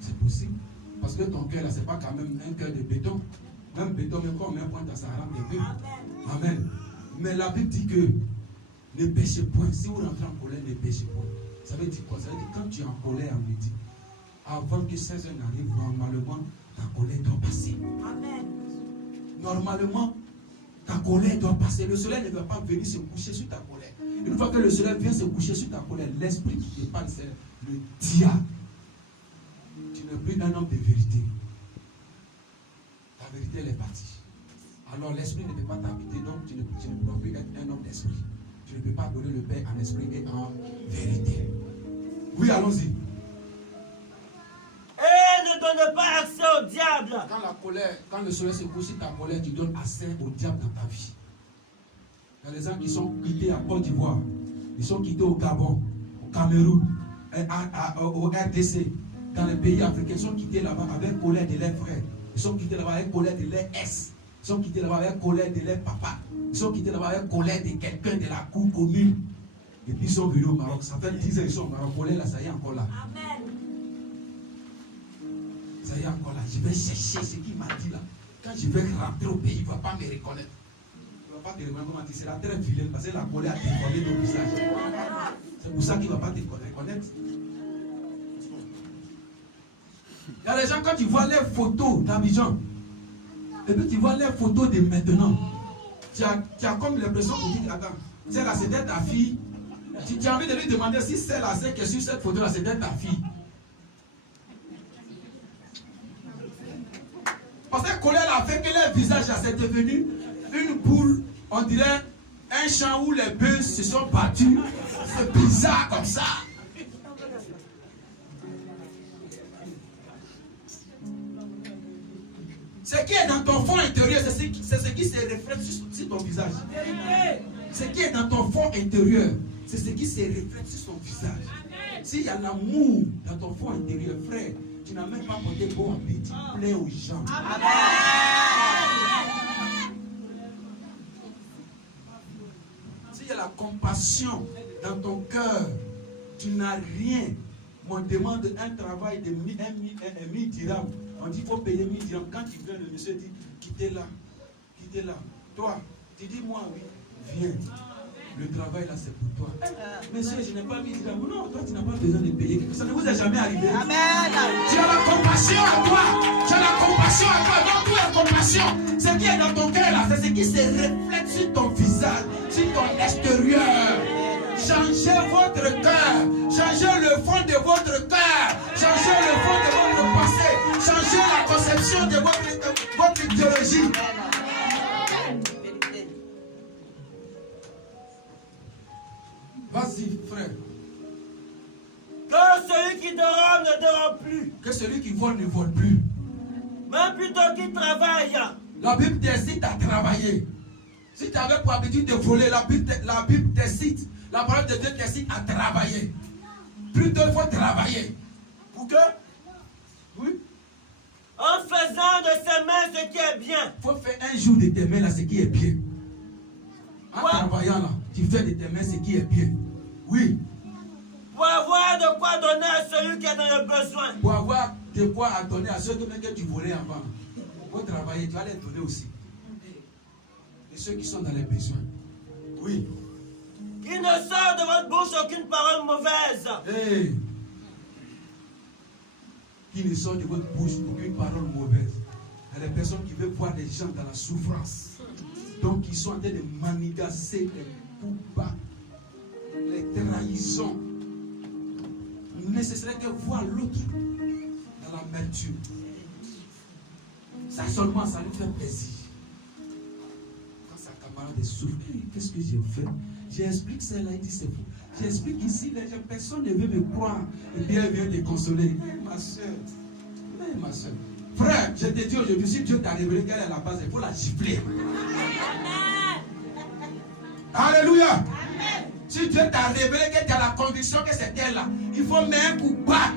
C'est possible. Parce que ton cœur là, c'est pas quand même un cœur de béton. Même béton, même quand on met un point à Sahara, Amen. Amen. Mais la Bible dit que ne péchez point. Si vous rentrez en colère, ne péchez point. Ça veut dire quoi? Ça veut dire quand tu es en colère en midi, avant que 16 heures n'arrive, normalement, ta colère doit passer. Amen. Normalement, ta colère doit passer. Le soleil ne va pas venir se coucher sur ta colère. Une fois que le soleil vient se coucher sur ta colère, l'esprit qui te parle, c'est le diable. Tu n'es plus un homme de vérité. Ta vérité, elle est partie. Alors l'esprit ne peut pas t'habiter, donc tu ne peux plus être un homme d'esprit. Tu ne peux pas donner le pain en esprit et en vérité. Oui, allons-y. Et ne donnez pas accès au diable. Quand la colère, quand le soleil se couche, si ta colère, tu donnes assez au diable dans ta vie. Il y a des gens qui sont quittés à Côte d'Ivoire, ils sont quittés au Gabon, au Cameroun, au RDC, dans les pays africains, ils sont quittés là-bas avec colère de leurs frères. Ils sont quittés là-bas avec colère de leurs ex. Ils sont quittés là-bas avec colère de leur papa. Ils sont quittés là-bas avec colère de quelqu'un de la cour commune. Et puis ils sont venus au Maroc. Ça fait 10 ans qu'ils sont au Maroc. Colère là, ça y est encore là. Amen. Ça y est encore là. Je vais chercher ce qu'il m'a dit là. Quand je vais rentrer au pays, il ne va pas me reconnaître. Il ne va pas te reconnaître. Comment dire, c'est la très vilaine parce que la colère a déformé ton visage. C'est pour ça qu'il ne va pas te reconnaître. Il y a des gens, quand tu vois les photos d'Abidjan, et puis tu vois les photos de maintenant, tu as comme l'impression qu'on dit, attends, celle-là c'était ta fille. Tu as envie de lui demander si celle-là, c'est que sur cette photo-là, c'était ta fille. Parce que la colère a fait que leur visage, c'est devenu une boule, on dirait un champ où les bœufs se sont battus. C'est bizarre comme ça. Ce qui est dans ton fond intérieur, c'est ce qui se reflète sur ton visage. Ce qui est dans ton fond intérieur, c'est ce qui se reflète sur ton visage. S'il y a l'amour dans ton fond intérieur, frère, tu n'as même pas porté bon appétit, tu plais aux gens. S'il y a la compassion dans ton cœur, tu n'as rien. On demande un travail de 1000 dirhams. On dit qu'il faut payer 1000 dirhams. Quand tu viens, le monsieur dit, quittez là, quittez là. Toi, tu dis moi, oui, viens. Le travail là, c'est pour toi. Monsieur, je n'ai pas 1000 dirhams. Non, toi, tu n'as pas besoin de payer. Ça ne vous est jamais arrivé. Amen. Tu as la compassion à toi. Tu as la compassion à toi. Donc, tout est compassion. Ce qui est dans ton cœur là, c'est ce qui se reflète sur ton visage, sur ton extérieur. Changez votre cœur. Changez le fond de votre cœur. Changez le fond de votre passé. Changez la conception de votre idéologie. Vas-y, frère. Que celui qui dérobe ne dérobe plus. Que celui qui vole ne vole plus. Même plutôt qu'il travaille. La Bible t'incite à travailler. Si tu avais pour habitude de voler, la Bible t'incite. La parole de Dieu t'incite à travailler. Plutôt il faut travailler. Pour que? Oui. En faisant de ses mains ce qui est bien. Il faut faire un jour de tes mains là ce qui est bien. En travaillant là, tu fais de tes mains ce qui est bien. Oui. Pour avoir de quoi donner à celui qui est dans le besoin. Pour avoir de quoi à donner à ceux que tu volais avant. Pour travailler, tu vas les donner aussi. Et ceux qui sont dans les besoins. Oui. Qu'il ne sort de votre bouche aucune parole mauvaise. Hey. Qu'il ne sort de votre bouche aucune parole mauvaise. Il y a des personnes qui veulent voir des gens dans la souffrance. Donc ils sont en train de manigancer les coups bas, les trahisons. Mais ce serait que voir l'autre dans l'amertume. Ça seulement, ça lui fait plaisir. Quand sa camarade souffre, qu'est-ce que j'ai fait? J'explique celle-là, il dit c'est faux. J'explique ici, les gens, personne ne veut me croire. Et bien, elle vient te consoler. Ma soeur, ma soeur. Frère, je te dis aujourd'hui, si Dieu t'a révélé qu'elle est à la base, il faut la gifler. Alléluia. Amen. Si Dieu t'a révélé que tu as la conviction que c'est elle là, il faut mettre un coup bas.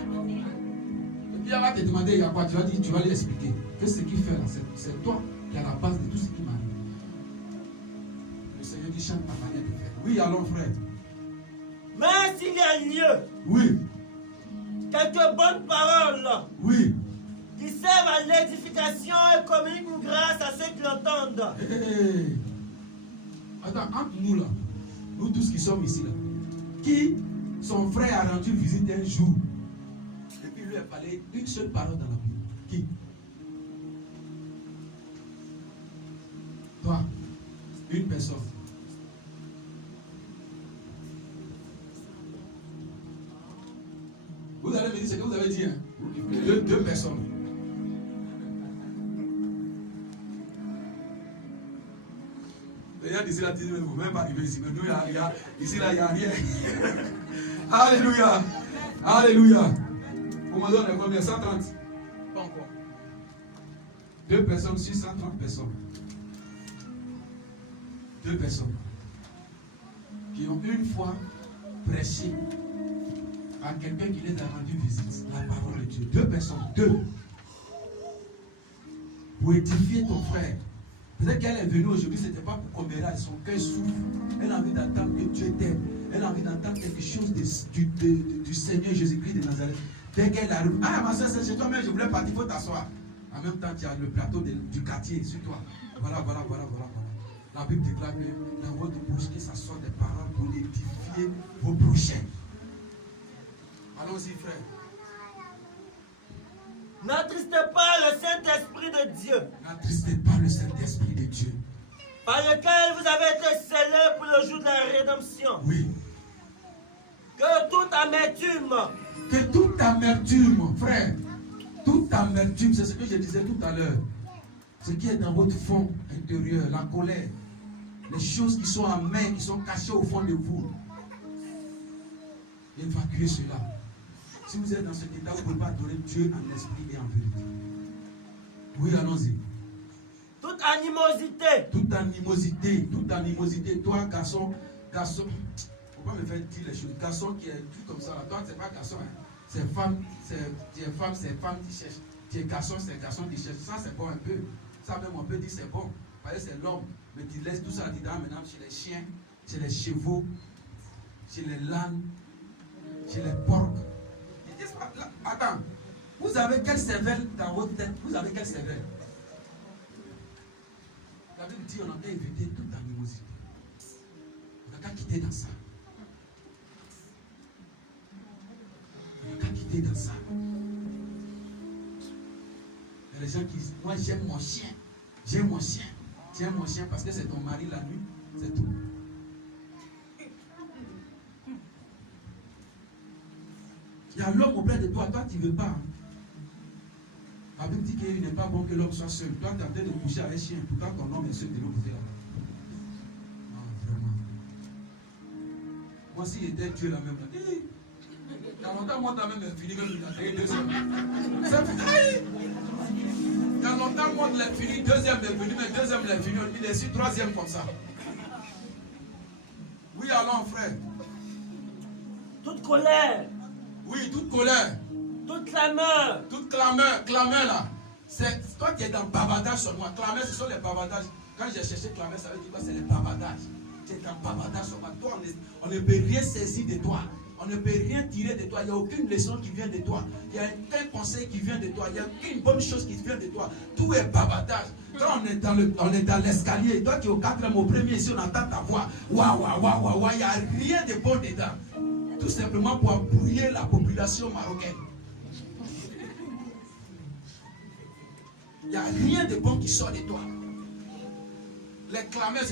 Et puis elle va te demander, il y a quoi? Tu vas dire, tu vas lui expliquer. Que ce qu'il fait là, c'est toi qui es à la base de tout ce qui m'arrive. Le Seigneur dit, chante ta manière de faire. Oui, allons frère. Mais s'il y a lieu, Oui. quelques bonnes paroles, Oui. qui servent à l'édification et communiquent une grâce à ceux qui l'entendent. Hey. Attends, entre nous là, nous tous qui sommes ici là, qui son frère a rendu visite un jour, et puis lui a parlé une seule parole dans la Bible. Qui? Toi, une personne. Vous allez me dire ce que vous avez dit, hein? Deux personnes. Les gens d'ici là disent, vous ne même pas arriver ici. Mais nous, ici là, il n'y a rien. Alléluia. Alléluia. Vous me donnez combien? 130? Pas encore. 2 personnes sur 130 personnes. 2 personnes qui ont une fois prêché à quelqu'un qui les a rendu visite, la parole de Dieu. 2 personnes, 2. Pour édifier ton frère. Peut-être qu'elle est venue aujourd'hui, ce n'était pas pour qu'on verra, son cœur souffre. Elle a envie d'entendre que Dieu t'aime. Elle a envie d'entendre quelque chose du Seigneur Jésus-Christ de Nazareth. Dès qu'elle arrive, ah ma soeur, c'est chez toi, mais je voulais partir, il faut t'asseoir. En même temps, tu as le plateau du quartier sur toi. Voilà. La Bible déclare que dans votre bouche, que ça sorte des paroles pour édifier vos prochains. Allons-y, frère. N'attristez pas le Saint-Esprit de Dieu, N'attristez pas le Saint-Esprit de Dieu. par lequel vous avez été scellés pour le jour de la rédemption. Oui. Que toute amertume, Que toute amertume, frère, toute amertume, c'est ce que je disais tout à l'heure. Ce qui est dans votre fond intérieur, la colère, les choses qui sont amères, qui sont cachées au fond de vous. Évacuez cela. Si vous êtes dans cet état, vous ne pouvez pas adorer Dieu en esprit et en vérité. Oui, allons-y. toute animosité, Toute animosité. Toi, garçon, faut pas me faire dire les choses. Garçon qui est tout comme ça, là. Toi, c'est pas garçon, hein. C'est femme, c'est femme qui cherche. Tu es garçon, c'est garçon qui cherche. Ça, c'est bon un peu. Ça, même on peut dire c'est bon. Parce que c'est l'homme. Mais tu laisses tout ça dedans maintenant chez les chiens, chez les chevaux, chez les langues, chez les porcs. Attends, vous avez quelle cervelle dans votre tête? Vous avez quelle cervelle? La Bible dit on a qu'à éviter toute animosité. On n'a qu'à quitter dans ça. On n'a qu'à quitter dans ça. Il y a des gens qui disent, moi j'aime mon chien. J'aime mon chien. Tiens mon chien parce que c'est ton mari la nuit. C'est tout. Il y a l'homme auprès de toi, tu ne veux pas. La Bible dit qu'il n'est pas bon que l'homme soit seul. Toi, tu as peut-être de coucher avec un chien. Pourtant, ton homme est seul de l'autre côté là-bas. Non, vraiment. Moi, s'il était Dieu la même. Il y a longtemps, moi, tu as même fini que il a créé 2e. Ça fait. Il y a longtemps, moi, il a fini. 2e est venu, mais 2e il est fini. Il est sur 3e comme ça. Oui, allons, frère. toute colère, Oui, toute colère. toute clameur, Toute clameur là, c'est toi qui es dans bavardage sur moi. Clameur, ce sont les bavardages. Quand j'ai cherché clameur, ça veut dire quoi? C'est les bavardages. Tu es dans bavardage sur moi. Toi, on ne peut rien saisir de toi. On ne peut rien tirer de toi. Il n'y a aucune leçon qui vient de toi. Il n'y a aucun conseil qui vient de toi. Il n'y a aucune bonne chose qui vient de toi. Tout est bavardage. Quand on est dans l'escalier, toi qui es au 4e, au 1er, ici on entend ta voix. Waouh, il n'y a rien de bon dedans. Tout simplement pour embrouiller la population marocaine. Il n'y a rien de bon qui sort de toi. Les clameurs,